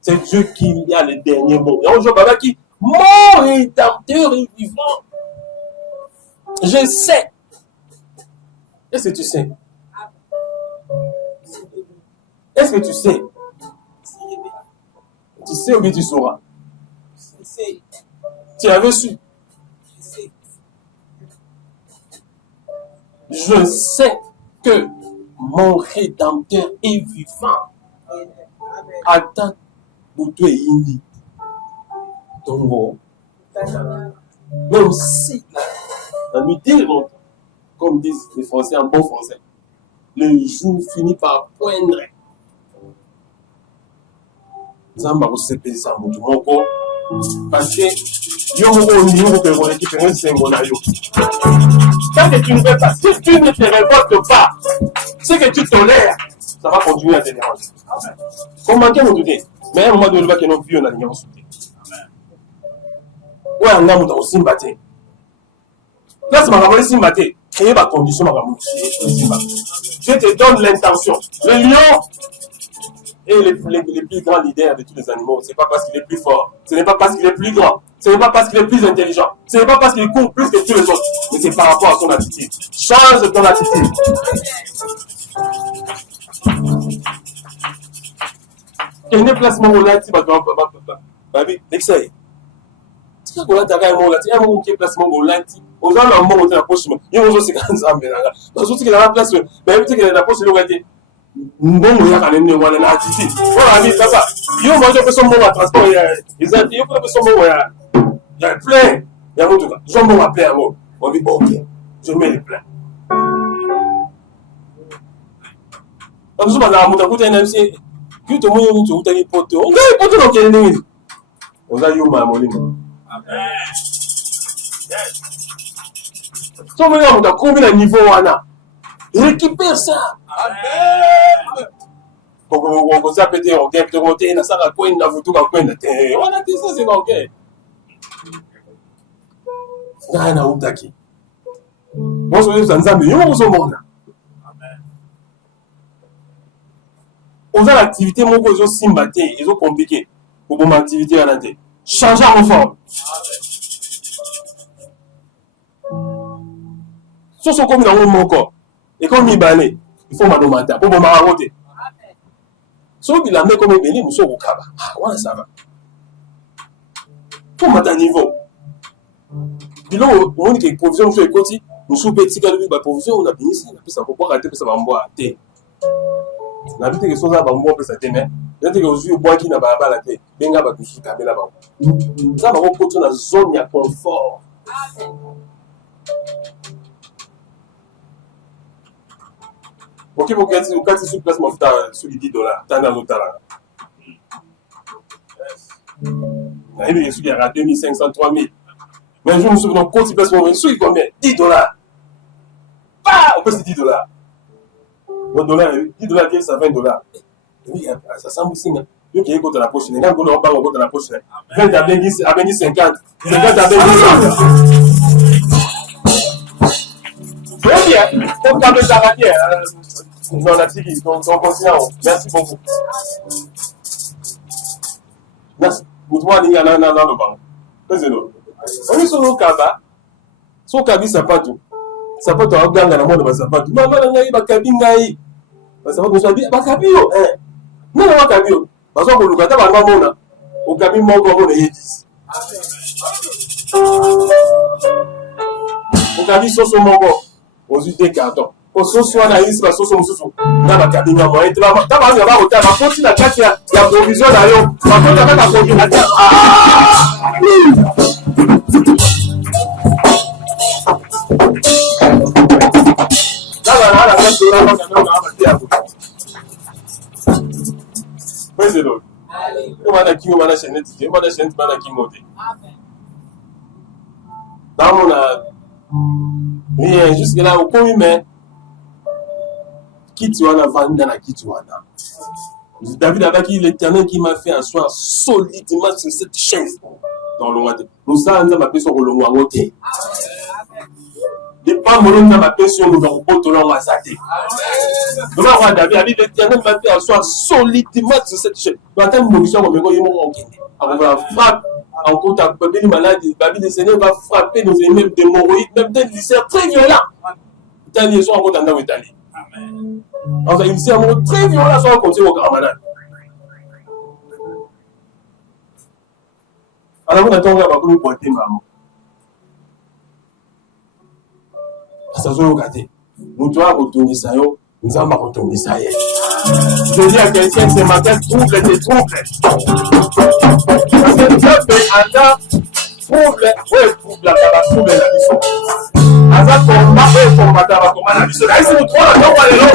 C'est Dieu qui a le dernier mot. Et Job avant qui, mon rédempteur est vivant. Je sais. Est-ce que tu sais? Est-ce que tu sais? Tu sais ou bien tu sauras? Tu avais su. Je sais que mon rédempteur est vivant. Attends, Boutou et Indi. Donc, même si la nuit longtemps, comme disent les Français en bon français, le jour finit par poindre. Zamba vous sait payer ça, mon corps. Parce que yo mon niveau que vous récupérez, c'est mon aïe. Quand tu ne veux pas, si tu ne te révoltes pas, ce que tu tolères, ça va continuer à te déranger. Comment tu me dis? Mais à un moment donné, que nous vivons dans l'union soutien. Ouais, on a mon aussi mbaté. Là, c'est ma ramolée simbaté. Créer ma condition, ma ramolée. Je te donne l'intention. Le lion est le plus grand leader de tous les animaux. Ce n'est pas parce qu'il est plus fort. Ce n'est pas parce qu'il est plus grand. Ce n'est pas parce qu'il est plus intelligent. Ce n'est pas parce qu'il court plus que tous les autres. Mais c'est par rapport à son attitude. Change ton attitude. Quel déplacement on a dit, baby, essaye. Si on a dit, on a dit, placement on l'a dit, aux gens ont monté la poche, ils ont aussi 15 ans, mais là, parce que la place, mais tu sais que la poche, c'est le bon, il y a quand même une attitude. Voilà, mais ça va. Ils ont mangé son bon à transport, ils ont dit, ils ont son bon, il y a plein. Il y a un autre, ils ont bon à plein. On dit, ok, je mets les pleins. Donc, je vais vous dire, un MC, que tout le monde vous dit, poteau. On a poteau dans quel ligne? On a eu ma moline. Amen. Si on a combien de niveaux on a, récupère ça. Amen. On s'est pété, on gagne, on a ça, on a tout, on a dit ça, c'est ok. On a un outaki. Moi, je suis en Zambie, on est au monde. On a l'activité, mon ils ont simbaté, ils ont compliqué. Pour mon activité à la tête. Changer en forme. Si on comme dans mon corps, et comme il balait, il faut m'ademander pour me raconter. Si on dit la main comme il béni, nous sommes au Kaba. Ah, ouais, ça va. Pour m'atteindre niveau. Dis-le, on dit que provision, nous sommes écoutés, nous sommes petits, la provision, on a béni ici, puis ça ne peut pas rater, puis ça va me boire. La vie que choses à bambo peut s'atteindre. Je dis que aux yeux bois qui n'a pas la tête. Benga va tout camer là-bas. Ça va reposer dans la zone de confort. Ok, vous quand sur place mon frère sur les $10, t'as dans l'autre là. Il y a 2500, 3000. Mais je me souviens dans compte place mon sur combien $10. Pas, on peut se $10. $10, ça $20. Oui, ça semble signe. Yo qui est contre la poche, les gars, on parle contre la poche. 20 à 20, à 50, 50 à 20. Très bien, comme quand même s'arrêter, dans la cité, dans le continent. Merci beaucoup. Merci. Vous voyez, il y a un an dans le banc. Président. On est sur le Kaba. Son Kabi, ça pas tout. Ça peut être un gang dans le monde, ça pas tout. Maman, il y a un Kabi, ça va construire un Kabi. Non, non, Kabi. Parce que le Kata va pas au Kabi, mon corps, on est 10. Au Kabi, sauce au mon corps. Aux yeux des cartons. Au sauce, on a ici, la sauce au moussou. Dans la Kabi, on va être là. T'as pas un au terre, on continue à casser la provision d'ailleurs. Par contre, avec la provision à terre. Président, on a qui on a chaîne, on a chaîne, on a qui monte. Dans mon rien jusque là au coin mais qui tu en a vendu dans la qui tu en a. David avec l'Éternel qui m'a fait asseoir solidement sur cette chaise dans le monde. Nous ça nous a appelé sur le monde. Les pas mon nom ma pension nous dans le long à sa tête. Nous va David avec l'Éternel m'a fait asseoir solidement sur cette chaise. Nous attendons une mission comme il m'a gagné. On va frapper en compte à les maladies. Le Seigneur va frapper nos ennemis d'hémorroïdes, même des lycéens très violents. Dans les gens en compte en Italie. Amen. Enfin, il s'est très violent sur le côté au grand malade. Alors, on attend à vous pointer maman. Ça se regarde. Nous devons retourner ça, nous allons retourner ça. Je dis à quelqu'un ce matin, trouble tes troubles. Parce que Dieu fait un trouble, oui, trouble la mission. Aza combat, oui, combattre la mission. Là, c'est nous trois, là, on va aller là.